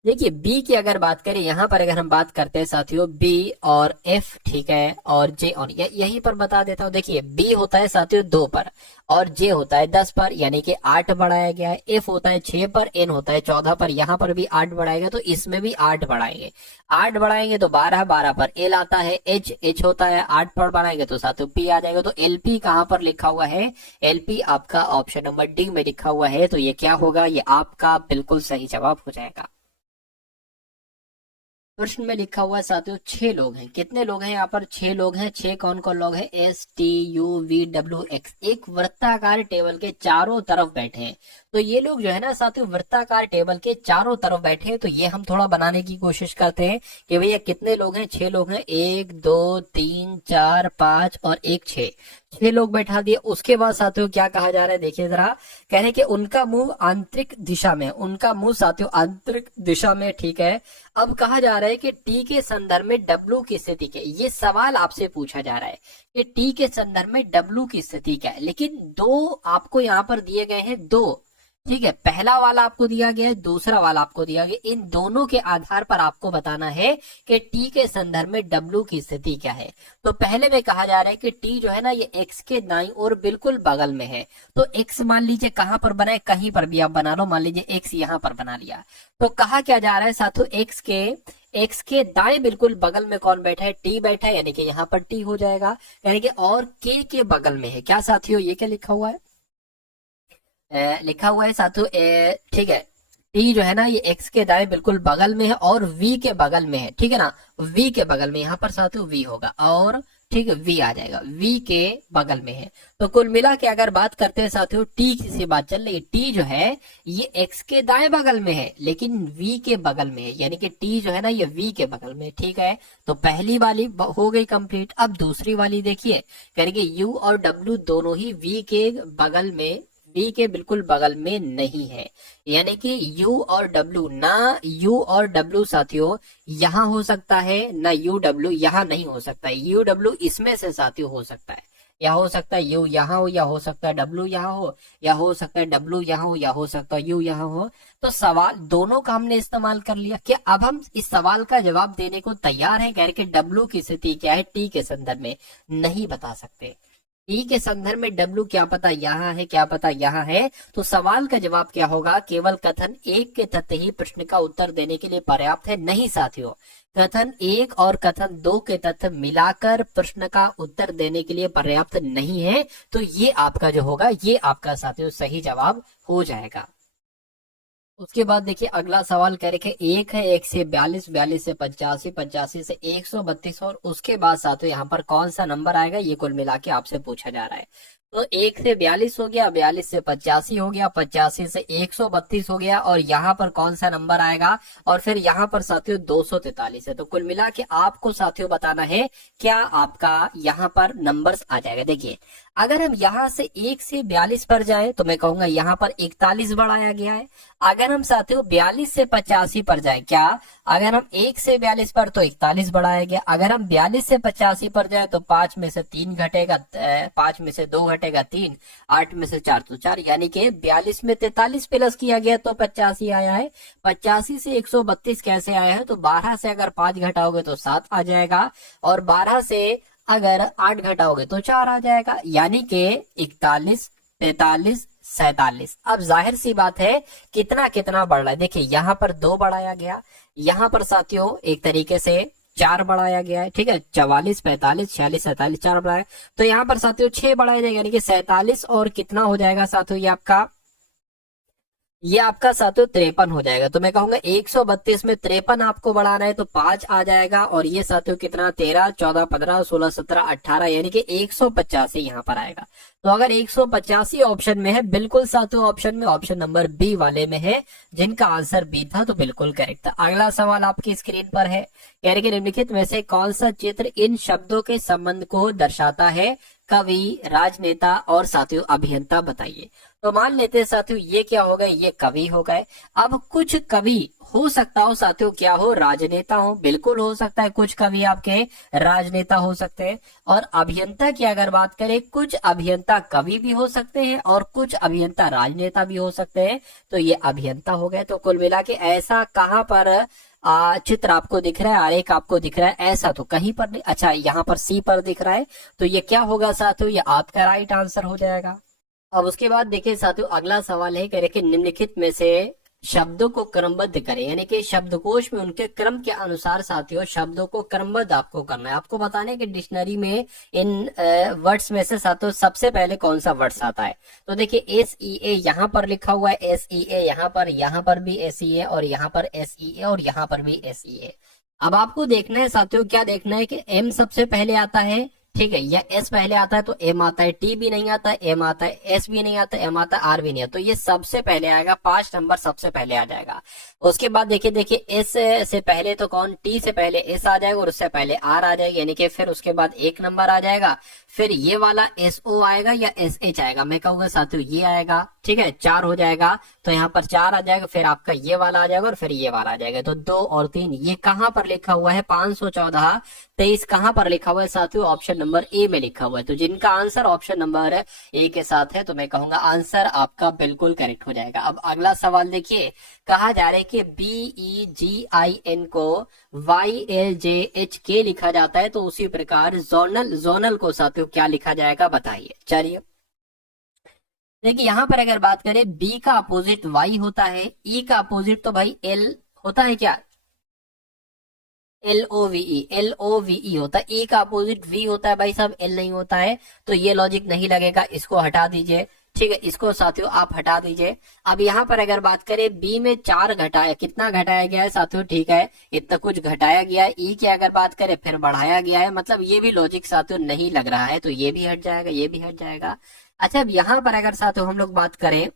देखिए बी की अगर बात करें, यहाँ पर अगर हम बात करते हैं साथियों बी और एफ, ठीक है, और जे और यहीं पर बता देता हूँ। देखिए बी होता है साथियों 2 पर, और जे होता है 10 पर, यानी कि 8 बढ़ाया गया है। एफ होता है 6 पर, एन होता है 14 पर, यहाँ पर भी 8 बढ़ाएगा, तो इसमें भी 8 बढ़ाएंगे। 8 बढ़ाएंगे तो 12, 12 पर एल आता है। एच होता है 8 पर बढ़ाएंगे तो साथियों पी आ जाएगा। तो एलपी कहाँ पर लिखा हुआ है, एलपी आपका ऑप्शन नंबर डी में लिखा हुआ है, तो ये क्या होगा, ये आपका बिल्कुल सही जवाब हो जाएगा। प्रश्न में लिखा हुआ है साथियों 6 लोग हैं। कितने लोग हैं यहाँ पर, 6 लोग हैं। 6 कौन कौन लोग हैं, S T U V W x, एक वृत्ताकार टेबल के चारों तरफ बैठे हैं। तो ये लोग जो है ना साथियों वृत्ताकार टेबल के चारों तरफ बैठे हैं। तो ये हम थोड़ा बनाने की कोशिश करते हैं कि भैया कितने लोग हैं, 6 लोग हैं, 1 2 3 4 5 और 1 6 लोग बैठा दिए। उसके बाद साथियों क्या कहा जा रहा है, देखिए जरा, कह रहे हैं कि उनका मुंह आंतरिक दिशा में, उनका मुंह साथियों आंतरिक दिशा में। ठीक है, अब कहा जा रहा है कि टी के संदर्भ में डब्ल्यू की स्थिति क्या है। ये सवाल आपसे पूछा जा रहा है कि टी के संदर्भ में डब्ल्यू की स्थिति क्या है, लेकिन 2 आपको यहाँ पर दिए गए हैं, 2। ठीक है, पहला वाला आपको दिया गया है, दूसरा वाला आपको दिया गया। इन दोनों के आधार पर आपको बताना है कि टी के संदर्भ में डब्ल्यू की स्थिति क्या है। तो पहले में कहा जा रहा है कि टी जो है ना ये एक्स के दाईं ओर बिल्कुल बगल में है। तो एक्स मान लीजिए कहां पर बनाए, कहीं पर भी आप बना लो, मान लीजिए एक्स यहां पर बना लिया। तो कहा क्या जा रहा है साथियों, एक्स के दाएं बिल्कुल बगल में कौन बैठा है, टी बैठा है, यानी कि यहाँ पर टी हो जाएगा। यानी कि और के बगल में है क्या साथियों, ये क्या लिखा हुआ है, लिखा हुआ है साथियों, ठीक है, टी जो है ना ये एक्स के दाएं बिल्कुल बगल में है और वी के बगल में है। ठीक है ना, वी के बगल में, यहाँ पर साथियों वी होगा और ठीक है, वी आ जाएगा, वी के बगल में है। तो कुल मिला के अगर बात करते हैं साथियों, टी की से बात चल रही है, टी जो है ये एक्स के दाएं बगल में है लेकिन वी के बगल में है, यानी कि टी जो है ना ये वी के बगल में, ठीक है। तो पहली वाली हो गई कंप्लीट। अब दूसरी वाली देखिए, करेंगे यू और डब्ल्यू दोनों ही वी के बगल में, वी के बिल्कुल बगल में नहीं है, यानी कि यू और डब्ल्यू ना, यू और डब्ल्यू साथियों यहाँ हो सकता है ना, यू डब्ल्यू यहाँ नहीं हो सकता है। यू डब्ल्यू इसमें से साथियों हो सकता है, या हो सकता है यू यहाँ हो, या हो सकता है डब्ल्यू यहाँ हो, या हो सकता है डब्ल्यू यहाँ हो, या हो सकता है यू यहाँ हो। तो सवाल दोनों का हमने इस्तेमाल कर लिया। क्या अब हम इस सवाल का जवाब देने को तैयार हैं? कह रहे कि डब्ल्यू की स्थिति क्या है टी के संदर्भ में, नहीं बता सकते। टी के संदर्भ में डब्ल्यू क्या पता यहाँ है, क्या पता यहाँ है। तो सवाल का जवाब क्या होगा? केवल कथन एक के तथ्य ही प्रश्न का उत्तर देने के लिए पर्याप्त है? नहीं साथियों, कथन एक और कथन दो के तथ्य मिलाकर प्रश्न का उत्तर देने के लिए पर्याप्त नहीं है। तो ये आपका जो होगा, ये आपका साथियों सही जवाब हो जाएगा। उसके बाद देखिए अगला सवाल कह रखे एक है 1 से 42, 42 से 85, 85 से 132 और उसके बाद साथियों यहाँ पर कौन सा नंबर आएगा, ये कुल मिला के आपसे पूछा जा रहा है। तो 1 से 42 हो गया, 42 से 85 हो गया, 85 से 132 हो गया, और यहाँ पर कौन सा नंबर आएगा, और फिर यहाँ पर साथियों 243 है। तो कुल मिला के आपको साथियों बताना है क्या आपका यहाँ पर नंबर्स आ जाएगा। देखिए अगर हम यहाँ से 1 से 42 पर जाए तो मैं कहूंगा यहाँ पर 41 बढ़ाया गया है। अगर हम साथियों 42 से 85 पर जाए, क्या अगर हम 1 से 42 पर तो 41 बढ़ाया गया। अगर हम 42 से 85 पर जाए तो 5 में से 3 घटेगा, 5 में से 2 घटेगा 3, 8 में से 4 तो 4, यानी कि 42 में 43 प्लस किया गया तो 85 आया है। 85 से 132 कैसे आया है? तो 12 से अगर 5 घटाओगे तो 7 आ जाएगा, और 12 से अगर 8 घटाओगे तो 4 आ जाएगा, यानी कि 41, 43, 47। अब जाहिर सी बात है कितना कितना बढ़ रहा है। देखिए यहाँ पर 2 बढ़ाया गया, यहाँ पर साथियों एक तरीके से 4 बढ़ाया गया है, ठीक है। 44, 45, 46, 47, 4 बढ़ाया, तो यहाँ पर साथियों 6 बढ़ाया जाएगा, यानी कि 47 और कितना हो जाएगा साथियों, ये आपका साथियों 53 हो जाएगा। तो मैं कहूंगा 132 में 53 आपको बढ़ाना है तो 5 आ जाएगा, और ये साथियों कितना 13, 14, 15, 16, 17, 18, यानी कि 185 यहाँ पर आएगा। तो अगर 185 ऑप्शन में है, बिल्कुल साथियों ऑप्शन में, ऑप्शन नंबर बी वाले में है, जिनका आंसर बी था, तो बिल्कुल करेक्ट था। अगला सवाल आपकी स्क्रीन पर है, यानी कि निम्नलिखित में से कौन सा चित्र इन शब्दों के संबंध को दर्शाता है? कवि, राजनेता और साथियों अभियंता, बताइए। तो मान लेते हैं साथियों ये क्या हो गए, ये कवि हो गए। अब कुछ कवि हो सकता हो साथियों क्या हो, राजनेता हो, बिल्कुल हो सकता है कुछ कवि आपके राजनेता हो सकते हैं। और अभियंता की अगर बात करें, कुछ अभियंता कवि भी हो सकते हैं और कुछ अभियंता राजनेता भी हो सकते हैं, तो ये अभियंता हो गए। तो कुल मिला के ऐसा कहां पर चित्र आपको दिख रहा है, आरेख आपको दिख रहा है, ऐसा तो कहीं पर नहीं। अच्छा यहाँ पर सी पर दिख रहा है, तो ये क्या होगा साथियों, ये आपका राइट आंसर हो जाएगा। अब उसके बाद देखिए साथियों अगला सवाल है, कह रहे कि निम्नलिखित में से शब्दों को क्रमबद्ध करें, यानी कि शब्दकोश में उनके क्रम के अनुसार साथियों शब्दों को क्रमबद्ध आपको करना है। आपको बताने कि डिक्शनरी में इन वर्ड्स में से साथियों सबसे पहले कौन सा वर्ड्स आता है। तो देखिए SEA यहाँ पर लिखा हुआ है, SEA यहाँ पर भी SEA, और यहाँ पर SEA, और यहाँ पर भी SEA। अब आपको देखना है साथियों, क्या देखना है कि M सबसे पहले आता है, ठीक है, या S पहले आता है तो M आता है, T भी नहीं आता, M आता है, S भी नहीं आता, M आता है, R भी नहीं आता, तो ये सबसे पहले आएगा, 5 नंबर सबसे पहले आ जाएगा। उसके बाद देखिए S से पहले तो कौन, T से पहले S आ जाएगा और उससे पहले R आ जाएगा, यानी कि फिर उसके बाद 1 नंबर आ जाएगा। फिर ये वाला SO आएगा या SH आएगा, मैं कहूंगा साथियों ये आएगा, ठीक है, 4 हो जाएगा, तो यहाँ पर 4 आ जाएगा, फिर आपका ये वाला आ जाएगा और फिर ये वाला आ जाएगा। तो 2 और 3 ये कहां पर लिखा हुआ है, 514, 23 कहां पर लिखा हुआ है साथियों, ऑप्शन नंबर ए में लिखा हुआ है। तो जिनका आंसर ऑप्शन नंबर ए के साथ है, तो मैं कहूंगा आंसर आपका बिल्कुल करेक्ट हो जाएगा। अब अगला सवाल देखिए, कहा जा रहा है कि BEGIN को YLJHK लिखा जाता है, तो उसी प्रकार जोनल को साथियों क्या लिखा जाएगा, बताइए। चलिए देखिए यहाँ पर अगर बात करें, B का अपोजिट Y होता है, E का अपोजिट तो भाई L होता है, क्या LOVE होता है, E का अपोजिट V होता है भाई साहब, L नहीं होता है। तो ये लॉजिक नहीं लगेगा, इसको हटा दीजिए। ठीक है, इसको साथियों आप हटा दीजिए। अब यहाँ पर अगर बात करें बी में 4 घटाया, कितना घटाया गया है साथियों, ठीक है इतना कुछ घटाया गया है। ई की अगर बात करें फिर बढ़ाया गया है, मतलब ये भी लॉजिक साथियों नहीं लग रहा है, तो ये भी हट जाएगा, ये भी हट जाएगा। अच्छा, अब यहाँ पर अगर साथियों हम लोग बात करें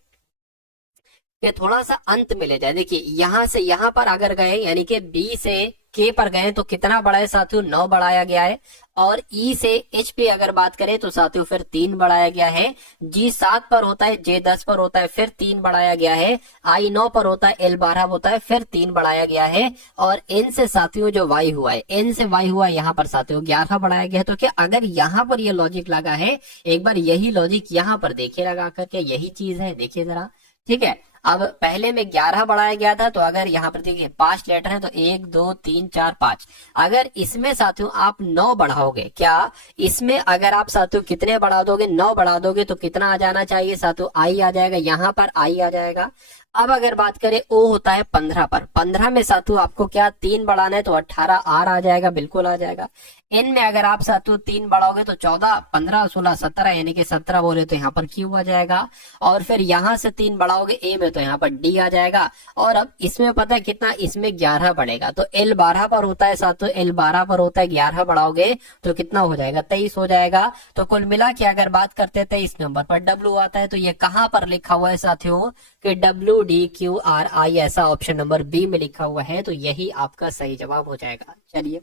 कि थोड़ा सा अंत में ले जाए, देखिए यहां से यहां पर अगर गए यानी कि बी से के पर गए तो कितना बढ़ाया साथियों, 9 बढ़ाया गया है। और ई से एच पे अगर बात करें तो साथियों फिर 3 बढ़ाया गया है। जी 7 पर होता है, जे 10 पर होता है, फिर 3 बढ़ाया गया है। आई 9 पर होता है, एल 12 होता है, फिर 3 बढ़ाया गया है। और एन से साथियों जो वाई हुआ है, एन से वाई हुआ है, यहाँ पर साथियों 11 बढ़ाया गया है। तो क्या अगर यहाँ पर ये लॉजिक लगा है, एक बार यही लॉजिक यहाँ पर देखिए लगा करके, यही चीज है, देखिए जरा, ठीक है। अब पहले में 11 बढ़ाया गया था, तो अगर यहाँ पर देखिए 5 लेटर है तो 1 2 3 4 5, अगर इसमें साथियों आप 9 बढ़ाओगे, क्या इसमें अगर आप साथियों कितने बढ़ा दोगे, 9 बढ़ा दोगे तो कितना आ जाना चाहिए साथियों, आई आ जाएगा, यहाँ पर आई आ जाएगा। अब अगर बात करें ओ होता है 15 पर, 15 में साथियों आपको क्या 3 बढ़ाना है तो 18 आर आ जाएगा, बिल्कुल आ जाएगा। एन में अगर आप साथियों 3 बढ़ाओगे तो 14 15 16 17 यानी कि 17 बोले तो यहाँ पर क्यू आ जाएगा। और फिर यहाँ से 3 बढ़ाओगे ए में तो यहाँ पर डी आ जाएगा। और अब इसमें पता है कितना, इसमें 11 बढ़ेगा, तो एल 12 पर होता है साथियों, एल 12 पर होता है, 11 बढ़ाओगे तो कितना हो जाएगा, 23 हो जाएगा। तो कुल मिला के अगर बात करते हैं 23 नंबर पर डब्ल्यू आता है। तो ये कहाँ पर लिखा हुआ है साथियों कि डब्ल्यू डी क्यू आर आई, ऐसा ऑप्शन नंबर बी में लिखा हुआ है, तो यही आपका सही जवाब हो जाएगा। चलिए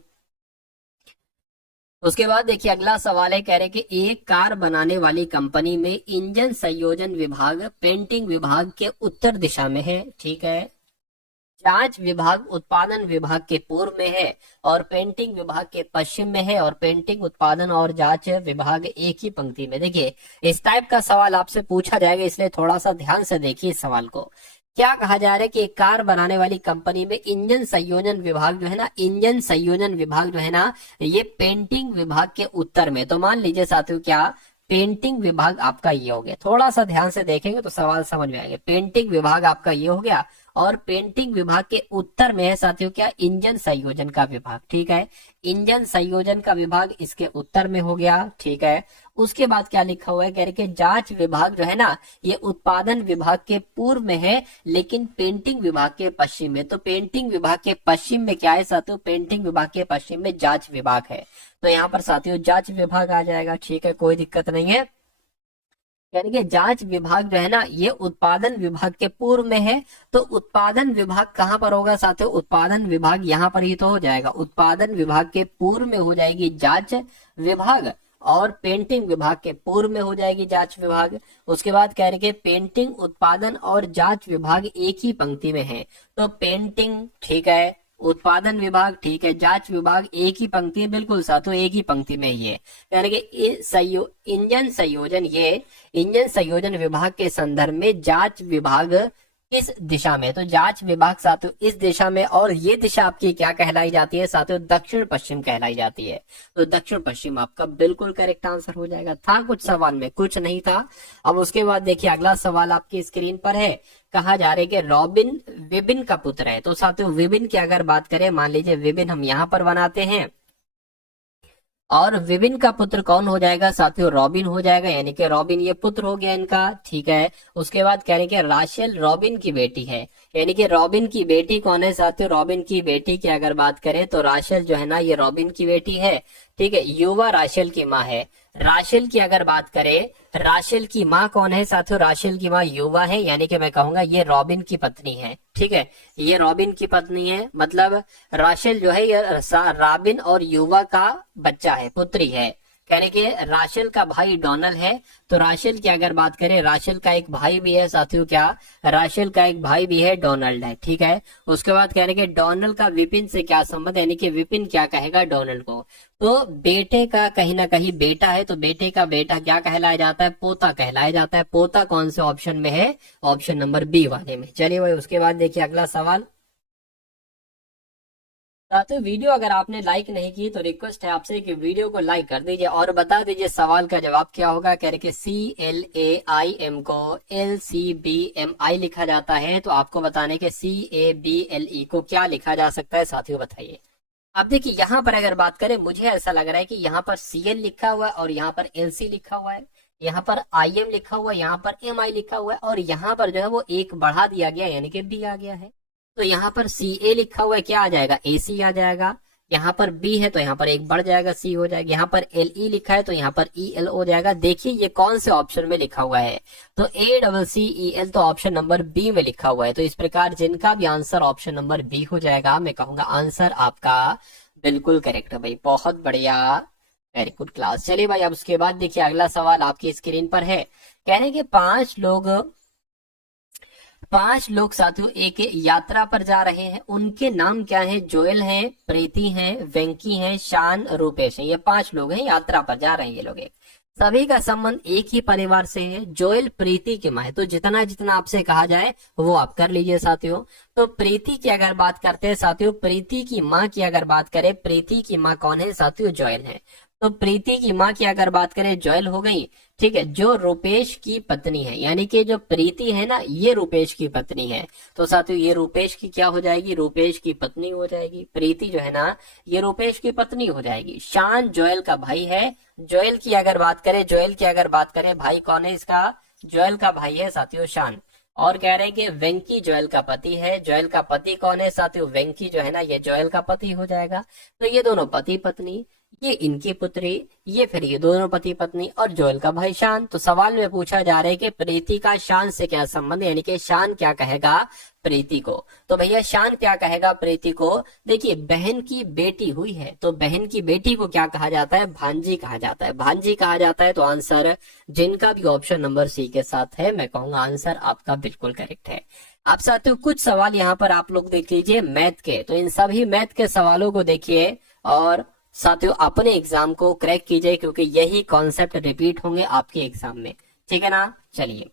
उसके बाद देखिए अगला सवाल है, कह रहे कि एक कार बनाने वाली कंपनी में इंजन संयोजन विभाग पेंटिंग विभाग के उत्तर दिशा में है, ठीक है। जांच विभाग उत्पादन विभाग के पूर्व में है और पेंटिंग विभाग के पश्चिम में है, और पेंटिंग उत्पादन और जांच विभाग एक ही पंक्ति में। देखिए इस टाइप का सवाल आपसे पूछा जाएगा, इसलिए थोड़ा सा ध्यान से देखिए इस सवाल को। क्या कहा जा रहा है कि एक कार बनाने वाली कंपनी में इंजन संयोजन विभाग जो है ना, इंजन संयोजन विभाग जो है ना, ये पेंटिंग विभाग के उत्तर में। तो मान लीजिए साथियों क्या पेंटिंग विभाग आपका ये हो गया, थोड़ा सा ध्यान से देखेंगे तो सवाल समझ में आएंगे। पेंटिंग विभाग आपका ये हो गया, और पेंटिंग विभाग के उत्तर में है साथियों क्या, इंजन संयोजन का विभाग, ठीक है। इंजन संयोजन का विभाग इसके उत्तर में हो गया, ठीक है। उसके बाद क्या लिखा हुआ है, कह रहे कि जांच विभाग जो है ना, ये उत्पादन विभाग के पूर्व में है लेकिन पेंटिंग विभाग के पश्चिम में। तो पेंटिंग विभाग के पश्चिम में क्या है साथियों, पेंटिंग विभाग के पश्चिम में जांच विभाग है, तो यहाँ पर साथियों जांच विभाग आ जाएगा, ठीक है, कोई दिक्कत नहीं है। यानी कि जांच विभाग जो है ना, ये उत्पादन विभाग के पूर्व में है। तो उत्पादन विभाग कहाँ पर होगा साथियों, उत्पादन विभाग यहाँ पर ही तो हो जाएगा। उत्पादन विभाग के पूर्व में हो जाएगी जांच विभाग, और पेंटिंग विभाग के पूर्व में हो जाएगी जांच विभाग। उसके बाद कह रहे कि पेंटिंग उत्पादन और जांच विभाग एक ही पंक्ति में है। तो पेंटिंग ठीक है, उत्पादन विभाग ठीक है, जांच विभाग एक ही पंक्ति है, बिल्कुल साथियों एक ही पंक्ति में ही है। यानी कि इंजन संयोजन, ये इंजन संयोजन विभाग के संदर्भ में जांच विभाग किस दिशा में, तो जांच विभाग साथियों इस दिशा में, और ये दिशा आपकी क्या कहलाई जाती है साथियों, दक्षिण पश्चिम कहलाई जाती है। तो दक्षिण पश्चिम आपका बिल्कुल करेक्ट आंसर हो जाएगा। था कुछ सवाल में, कुछ नहीं था। अब उसके बाद देखिए अगला सवाल आपकी स्क्रीन पर है, कहा जा रहा है कि रॉबिन विबिन का पुत्र है। तो साथियों विबिन की अगर बात करें, मान लीजिए विबिन हम यहाँ पर बनाते हैं, और विबिन का पुत्र कौन हो जाएगा साथियों, रॉबिन हो जाएगा, यानी कि रॉबिन ये पुत्र हो गया इनका, ठीक है। उसके बाद कह रहे कि राशेल रॉबिन की बेटी है, यानी कि रॉबिन की बेटी कौन है साथियों, रॉबिन की बेटी की अगर बात करें तो राशेल जो है ना, ये रॉबिन की बेटी है, ठीक है। युवा राशेल की माँ है। राशेल की अगर बात करें, राशेल की माँ कौन है साथियों, राशेल की माँ युवा है, यानी कि मैं कहूंगा ये रॉबिन की पत्नी है, ठीक है। ये रॉबिन की पत्नी है, मतलब राशेल जो है ये रॉबिन और युवा का बच्चा है, पुत्री है। यानी कि राशेल का भाई डोनल है। तो राशेल की अगर बात करें, राशेल का एक भाई भी है साथियों, क्या राशेल का एक भाई भी है, डोनाल्ड है, ठीक है। उसके बाद कह रहे कि डोनल्ड का विपिन से क्या संबंध, यानी कि विपिन क्या कहेगा डोनल्ड को, तो बेटे का कहीं ना कहीं बेटा है, तो बेटे का बेटा क्या कहलाया जाता है, पोता कहलाया जाता है। पोता कौन से ऑप्शन में है, ऑप्शन नंबर बी वाले में। चलिए भाई उसके बाद देखिए अगला सवाल। साथियों वीडियो अगर आपने लाइक नहीं की तो रिक्वेस्ट है आपसे कि वीडियो को लाइक कर दीजिए और बता दीजिए सवाल का जवाब क्या होगा। कह रहे कि CLAIM को LCBMI लिखा जाता है, तो आपको बताने के CABLE को क्या लिखा जा सकता है साथियों, बताइए। अब देखिए यहाँ पर अगर बात करें, मुझे ऐसा लग रहा है कि यहाँ पर CL लिखा हुआ है और यहाँ पर LC लिखा हुआ है, यहाँ पर IM लिखा हुआ है, यहाँ पर MI लिखा हुआ है, और यहाँ पर जो है वो एक बढ़ा दिया गया यानी कि B आ गया है। तो यहाँ पर CA लिखा हुआ है, क्या आ जाएगा, AC आ जाएगा। यहाँ पर B है तो यहाँ पर एक बढ़ जाएगा, C हो जाएगा। यहाँ पर LE लिखा है तो यहाँ पर EL हो जाएगा। देखिए ये कौन से ऑप्शन में लिखा हुआ है, तो ACCEL तो ऑप्शन नंबर B में लिखा हुआ है। तो इस प्रकार जिनका भी आंसर ऑप्शन नंबर B हो जाएगा, मैं कहूंगा आंसर आपका बिल्कुल करेक्ट है भाई, बहुत बढ़िया, वेरी गुड क्लास। चलिए भाई, अब उसके बाद देखिए अगला सवाल आपकी स्क्रीन पर है। कह रहे हैं कि पांच लोग साथियों एक यात्रा पर जा रहे हैं। उनके नाम क्या है, जोएल हैं, प्रीति हैं, वेंकी हैं, शान, रूपेश हैं। ये 5 लोग हैं, यात्रा पर जा रहे हैं ये लोग। एक सभी का संबंध एक ही परिवार से है। जोएल प्रीति की माँ है, तो जितना जितना आपसे कहा जाए वो आप कर लीजिए साथियों। तो प्रीति की अगर बात करते हैं साथियों, प्रीति की माँ की अगर बात करें, प्रीति की माँ कौन है साथियों, जोएल है। तो प्रीति की माँ की अगर बात करें, जोएल हो गई, ठीक है। जो रूपेश की पत्नी है, यानी कि जो प्रीति है ना, ये रूपेश की पत्नी है। तो साथियों ये रूपेश की क्या हो जाएगी, रूपेश की पत्नी हो जाएगी। प्रीति जो है ना, ये रूपेश की पत्नी हो जाएगी। शान जोएल का भाई है। जोएल की अगर बात करें, भाई कौन है इसका, जोएल का भाई है साथियों शान। और कह रहे हैं कि वेंकी जोएल का पति है। जोएल का पति कौन है साथियों, वेंकी जो है ना, ये जोएल का पति हो जाएगा। तो ये दोनों पति पत्नी, ये इनकी पुत्री, ये फिर ये दोनों पति पत्नी, और जोएल का भाई शान। तो सवाल में पूछा जा रहा है कि प्रीति का शान से क्या संबंध है, यानी कि शान क्या कहेगा प्रीति को। तो भैया शान क्या कहेगा प्रीति को, देखिए बहन की बेटी हुई है, तो बहन की बेटी को क्या कहा जाता है, भांजी कहा जाता है, भांजी कहा जाता है। तो आंसर जिनका भी ऑप्शन नंबर C के साथ है, मैं कहूंगा आंसर आपका बिल्कुल करेक्ट है। आप साथियों कुछ सवाल यहाँ पर आप लोग देख लीजिए मैथ के, तो इन सभी मैथ के सवालों को देखिए और साथियों अपने एग्जाम को क्रैक कीजिए, क्योंकि यही कॉन्सेप्ट रिपीट होंगे आपके एग्जाम में, ठीक है ना। चलिए,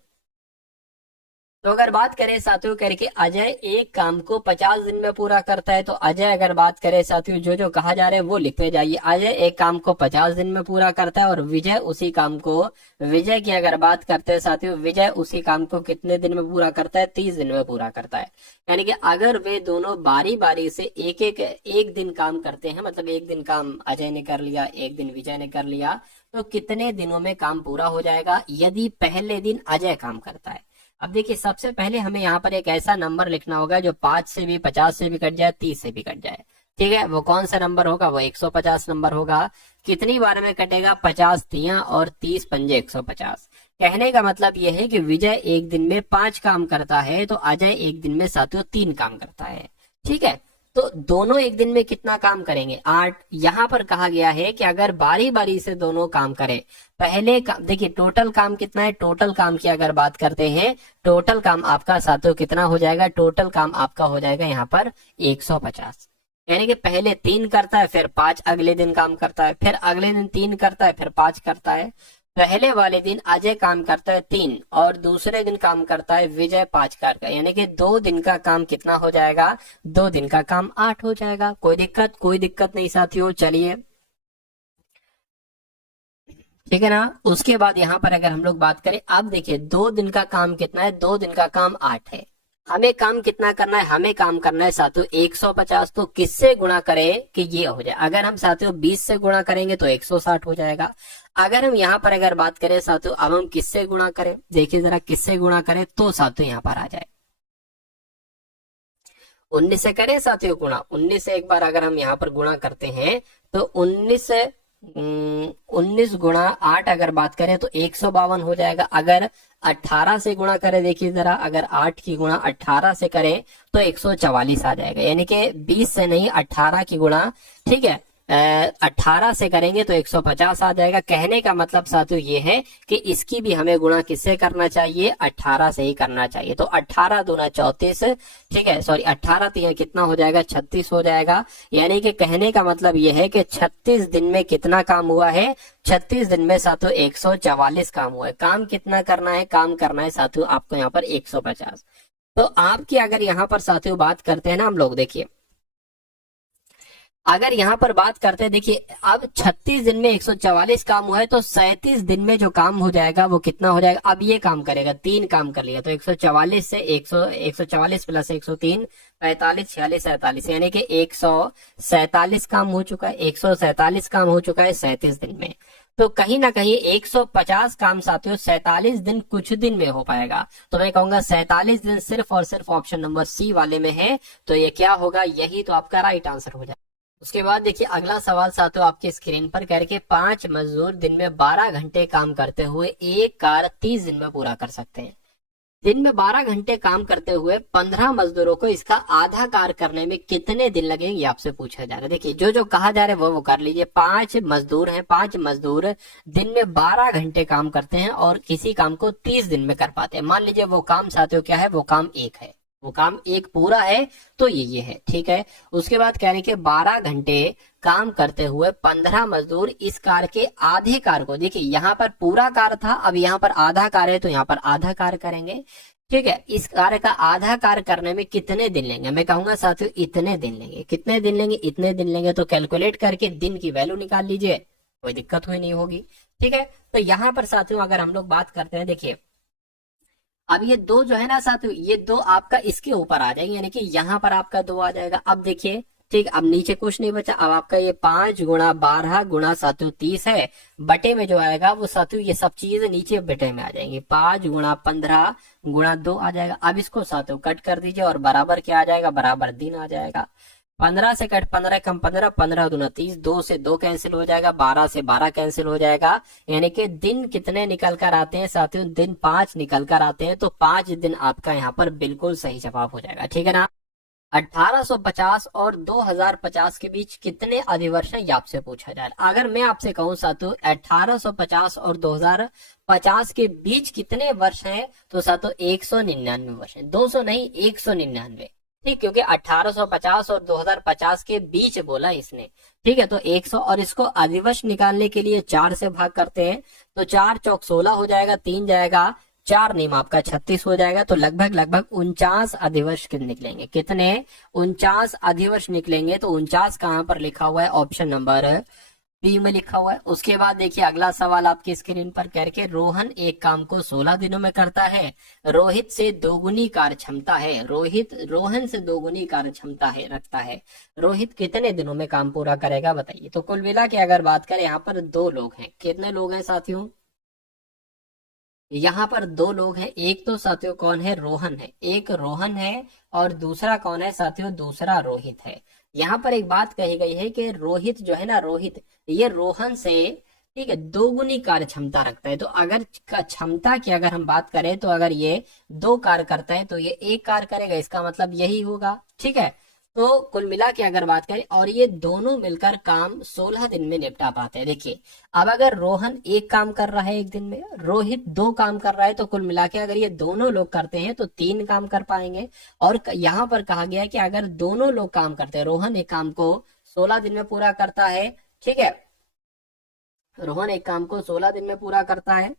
तो अगर बात करें साथियों करके अजय एक काम को 50 दिन में पूरा करता है, तो अजय अगर बात करें साथियों, जो जो कहा जा रहा है वो लिखते जाइए। अजय एक काम को 50 दिन में पूरा करता है, और विजय उसी काम को, विजय की अगर बात करते हैं साथियों, विजय उसी काम को कितने दिन में पूरा करता है, 30 दिन में पूरा करता है। यानी कि अगर वे दोनों बारी बारी से एक दिन काम करते हैं, मतलब एक दिन काम अजय ने कर लिया, एक दिन विजय ने कर लिया, तो कितने दिनों में काम पूरा हो जाएगा, यदि पहले दिन अजय काम करता है। अब देखिए सबसे पहले हमें यहाँ पर एक ऐसा नंबर लिखना होगा जो 5 से भी, 50 से भी कट जाए, 30 से भी कट जाए, ठीक है। वो कौन सा नंबर होगा, वो 150 नंबर होगा। कितनी बार में कटेगा, 50 तियां और 30 पंजे 150। कहने का मतलब यह है कि विजय एक दिन में 5 काम करता है, तो अजय एक दिन में साथियों 3 काम करता है, ठीक है। तो दोनों एक दिन में कितना काम करेंगे, 8। यहाँ पर कहा गया है कि अगर बारी बारी से दोनों काम करें, पहले देखिए टोटल काम कितना है, टोटल काम की अगर बात करते हैं, टोटल काम आपका साथियों कितना हो जाएगा, टोटल काम आपका हो जाएगा यहाँ पर 150। यानी कि पहले 3 करता है, फिर 5 अगले दिन काम करता है, फिर अगले दिन 3 करता है, फिर 5 करता है। पहले वाले दिन अजय काम करता है 3, और दूसरे दिन काम करता है विजय 5 का, यानी कि 2 दिन का काम कितना हो जाएगा, 2 दिन का काम 8 हो जाएगा। कोई दिक्कत नहीं साथियों। चलिए, ठीक है ना। उसके बाद यहाँ पर अगर हम लोग बात करें, अब देखिए 2 दिन का काम कितना है, 2 दिन का काम 8 है। हमें काम कितना करना है, हमें काम करना है साथियों 150। तो किससे गुणा करें कि ये हो जाए, अगर हम साथियों 20 से गुणा करेंगे तो 160 हो जाएगा। अगर हम यहाँ पर अगर बात करें साथियों, अब हम किससे गुणा करें, देखिए जरा किससे गुणा करें, तो साथियों यहाँ पर आ जाए 19 से करें साथियों गुणा। 19 से एक बार अगर हम यहाँ पर गुणा करते हैं, तो 19 गुणा 8 अगर बात करें तो 152 हो जाएगा। अगर 18 से गुणा करें, देखिए जरा, अगर 8 की गुणा 18 से करें तो 144 आ जाएगा। यानी कि 20 से नहीं, 18 की गुणा, ठीक है, 18 से करेंगे तो 150 आ जाएगा। कहने का मतलब साथियों ये है कि इसकी भी हमें गुणा किससे करना चाहिए, 18 से ही करना चाहिए। तो 18 दूना 34, ठीक है, सॉरी 18 तिया कितना हो जाएगा, 36 हो जाएगा। यानी कि कहने का मतलब ये है कि 36 दिन में कितना काम हुआ है, 36 दिन में साथियों 144 काम हुआ है। काम कितना करना है, काम करना है साथियों आपको यहाँ पर 150। तो आपकी अगर यहाँ पर साथियों बात करते हैं ना हम लोग, देखिए अगर यहाँ पर बात करते हैं, देखिए अब 36 दिन में 144 काम हुआ है, तो 37 दिन में जो काम हो जाएगा वो कितना हो जाएगा। अब ये काम करेगा, 3 काम कर लिया, तो 144 से 144 प्लस 103, 45, 46, 47, यानी कि 147 काम हो चुका है। 147 काम हो चुका है 37 दिन में। तो कहीं ना कहीं 150 काम साथियों 47 दिन कुछ दिन में हो पाएगा। तो मैं कहूंगा 47 दिन सिर्फ और सिर्फ ऑप्शन नंबर सी वाले में है। तो ये क्या होगा, यही तो आपका राइट आंसर हो जाएगा। उसके बाद देखिए अगला सवाल साथियों आपके स्क्रीन पर करके 5 मजदूर दिन में 12 घंटे काम करते हुए एक कार 30 दिन में पूरा कर सकते हैं। दिन में 12 घंटे काम करते हुए 15 मजदूरों को इसका आधा कार्य करने में कितने दिन लगेंगे, ये आपसे पूछा जा रहा है। देखिए जो जो कहा जा रहा है वो कर लीजिए। 5 मजदूर हैं, 5 मजदूर दिन में 12 घंटे काम करते हैं और किसी काम को 30 दिन में कर पाते हैं। मान लीजिए वो काम साथियों क्या है, वो काम एक है, वो काम एक पूरा है, तो ये है, ठीक है। उसके बाद कह रहे कि 12 घंटे काम करते हुए 15 मजदूर इस कार के आधे कार को, देखिए यहाँ पर पूरा कार था, अब यहाँ पर आधा कार है, तो यहाँ पर आधा कार करेंगे, ठीक है। इस कार्य का आधा कार्य करने में कितने दिन लेंगे, मैं कहूंगा साथियों इतने दिन लेंगे। कितने दिन लेंगे, इतने दिन लेंगे। तो कैलकुलेट करके दिन की वैल्यू निकाल लीजिए, कोई दिक्कत हुई नहीं होगी, ठीक है। तो यहाँ पर साथियों अगर हम लोग बात करते हैं, देखिए अब ये दो जो है ना साथियों, ये दो आपका इसके ऊपर आ जाएंगे, यानी कि यहाँ पर आपका 2 आ जाएगा। अब देखिए ठीक, अब नीचे कुछ नहीं बचा। अब आपका ये 5 गुणा 12 गुणा साथियों 30 है, बटे में जो आएगा वो साथियों ये सब चीजें नीचे बटे में आ जाएंगी। 5 गुणा 15 गुणा 2 आ जाएगा। अब इसको साथियों कट कर दीजिए और बराबर क्या आ जाएगा, बराबर दिन आ जाएगा। 15 से कट 15 कम 15, 15 दूना 30, 2 से 2 कैंसिल हो जाएगा, 12 से 12 कैंसिल हो जाएगा। यानी कि दिन कितने निकल कर आते हैं साथियों, दिन 5 निकल कर आते हैं। तो 5 दिन आपका यहाँ पर बिल्कुल सही जवाब हो जाएगा, ठीक है ना। 1850 और 2050 के बीच कितने अधिवर्ष हैं, ये आपसे पूछा जा रहा है। अगर मैं आपसे कहूं साथियों 1850 और 2050 के बीच कितने वर्ष हैं, तो साथियों 199 वर्ष है, 200 नहीं 199, ठीक, क्योंकि 1850 और 2050 के बीच बोला इसने, ठीक है। तो 100 और इसको अधिवर्ष निकालने के लिए 4 से भाग करते हैं, तो 4 चौक 16 हो जाएगा, 3 जाएगा, 4 नियम आपका 36 हो जाएगा। तो लगभग 49 अधिवर्ष निकलेंगे। कितने, 49 अधिवर्ष निकलेंगे। तो 49 कहां पर लिखा हुआ है, ऑप्शन नंबर बी में लिखा हुआ है। उसके बाद देखिए अगला सवाल आपकी स्क्रीन पर करके, रोहन एक काम को 16 दिनों में करता है, रोहित से दोगुनी कार्य क्षमता है। रोहन से दोगुनी कार्य क्षमता है रखता है, रोहित कितने दिनों में काम पूरा करेगा, बताइए। तो कुल मिला के अगर बात करें यहाँ पर 2 लोग हैं, कितने लोग हैं साथियों, यहाँ पर 2 लोग हैं। एक तो साथियों कौन है, रोहन है, एक रोहन है और दूसरा कौन है साथियों, दूसरा रोहित है। यहाँ पर एक बात कही गई है कि रोहित जो है ना, रोहित ये रोहन से, ठीक है, 2 गुनी कार्य क्षमता रखता है। तो अगर क्षमता की अगर हम बात करें, तो अगर ये 2 कार्य करता है तो ये 1 कार्य करेगा, इसका मतलब यही होगा, ठीक है। तो कुल मिला के अगर बात करें, और ये दोनों मिलकर काम 16 दिन में निपटा पाते हैं। देखिए अब अगर रोहन 1 काम कर रहा है एक दिन में, रोहित 2 काम कर रहा है, तो कुल मिला के अगर ये दोनों लोग करते हैं तो 3 काम कर पाएंगे। और यहाँ पर कहा गया है कि अगर दोनों लोग काम करते हैं, रोहन एक काम को 16 दिन में पूरा करता है, ठीक है, रोहन एक काम को 16 दिन में पूरा करता है,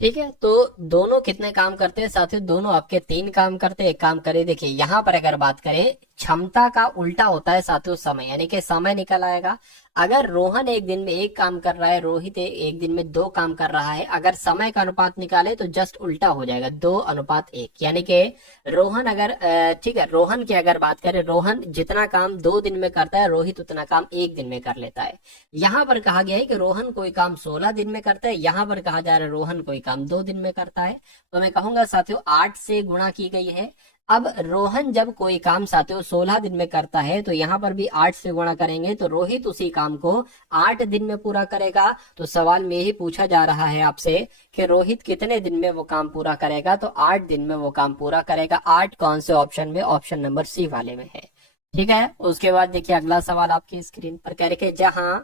ठीक है। तो दोनों कितने काम करते हैं साथियों, दोनों आपके 3 काम करते हैं, एक काम करे। देखिए यहाँ पर अगर बात करें, क्षमता का उल्टा होता है साथियों समय, यानी कि समय निकल आएगा। अगर रोहन एक दिन में 1 काम कर रहा है, रोहित एक दिन में 2 काम कर रहा है, अगर समय का अनुपात निकाले तो जस्ट उल्टा हो जाएगा, 2:1, यानी कि रोहन अगर, ठीक है, रोहन की अगर बात करें, रोहन जितना काम 2 दिन में करता है, रोहित उतना काम 1 दिन में कर लेता है। यहाँ पर कहा गया है कि रोहन कोई काम 16 दिन में करता है, यहाँ पर कहा जा रहा है रोहन कोई काम 2 दिन में करता है। तो मैं कहूंगा साथियों 8 से गुणा की गई है। अब रोहन जब कोई काम साथियों 16 दिन में करता है, तो यहाँ पर भी 8 से गुणा करेंगे, तो रोहित उसी काम को 8 दिन में पूरा करेगा। तो सवाल में ही पूछा जा रहा है आपसे कि रोहित कितने दिन में वो काम पूरा करेगा, तो 8 दिन में वो काम पूरा करेगा। 8 कौन से ऑप्शन में, ऑप्शन नंबर सी वाले में है, ठीक है। उसके बाद देखिए अगला सवाल आपकी स्क्रीन पर कह रहे, जहां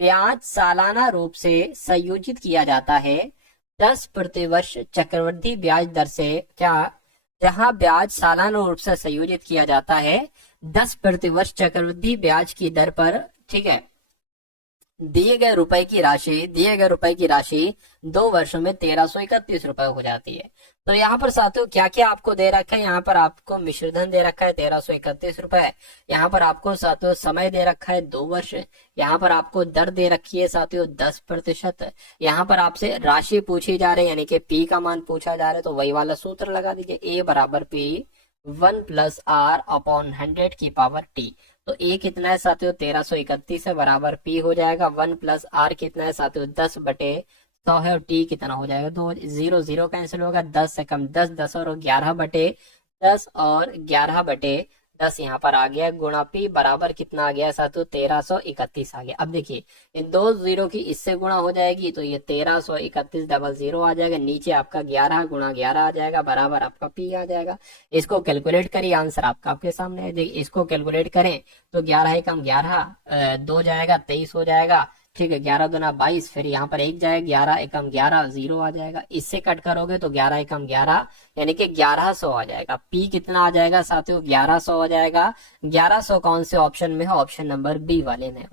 ब्याज सालाना रूप से संयोजित किया जाता है 10 प्रतिवर्ष चक्रवृद्धि ब्याज दर से, क्या, जहां ब्याज सालाना रूप से संयोजित किया जाता है 10 प्रतिवर्ष चक्रवृद्धि ब्याज की दर पर, ठीक है, दिए गए रुपए की राशि 2 वर्षों में 1331 रुपए हो जाती है। तो यहाँ पर साथियों क्या क्या आपको दे रखा है, यहाँ पर आपको मिश्रधन दे रखा है 1331 रुपए, यहाँ पर आपको साथियों समय दे रखा है 2 वर्ष, यहाँ पर आपको दर दे रखी है साथियों 10%, यहाँ पर आपसे राशि पूछी जा रही है, यानी कि पी का मान पूछा जा रहा है। तो वही वाला सूत्र लगा दीजिए, A = P 1 + R/100 की पावर T। तो ए कितना है साथियों 1331 है, बराबर पी हो जाएगा 1 प्लस आर कितना है साथियों 10/100 है, और टी कितना हो जाएगा, तो 0 0 कैंसिल होगा, 10 से कम 10, 10 और 11/10 और 11/10 यहाँ पर आ गया, गुणा पी बराबर कितना आ गया साथियों 1331 आ गया। अब देखिए इन दो जीरो की इससे गुणा हो जाएगी तो ये 1331 डबल जीरो आ जाएगा, नीचे आपका 11 गुणा 11 आ जाएगा, बराबर आपका पी आ जाएगा। इसको कैलकुलेट करिए, आंसर आपका आपके सामने है। देखिए इसको कैलकुलेट करें तो 11 एकम 11, 2 जाएगा 23 हो जाएगा, ठीक है, 11 दूना 22, फिर यहाँ पर 1 जाएगा, 11 एकम 11 0 आ जाएगा, इससे कट करोगे तो 11 एकम 11 यानी कि 1100 आ जाएगा। पी कितना आ जाएगा साथियों 1100 आ जाएगा। 1100 कौन से ऑप्शन में है, ऑप्शन नंबर बी वाले में।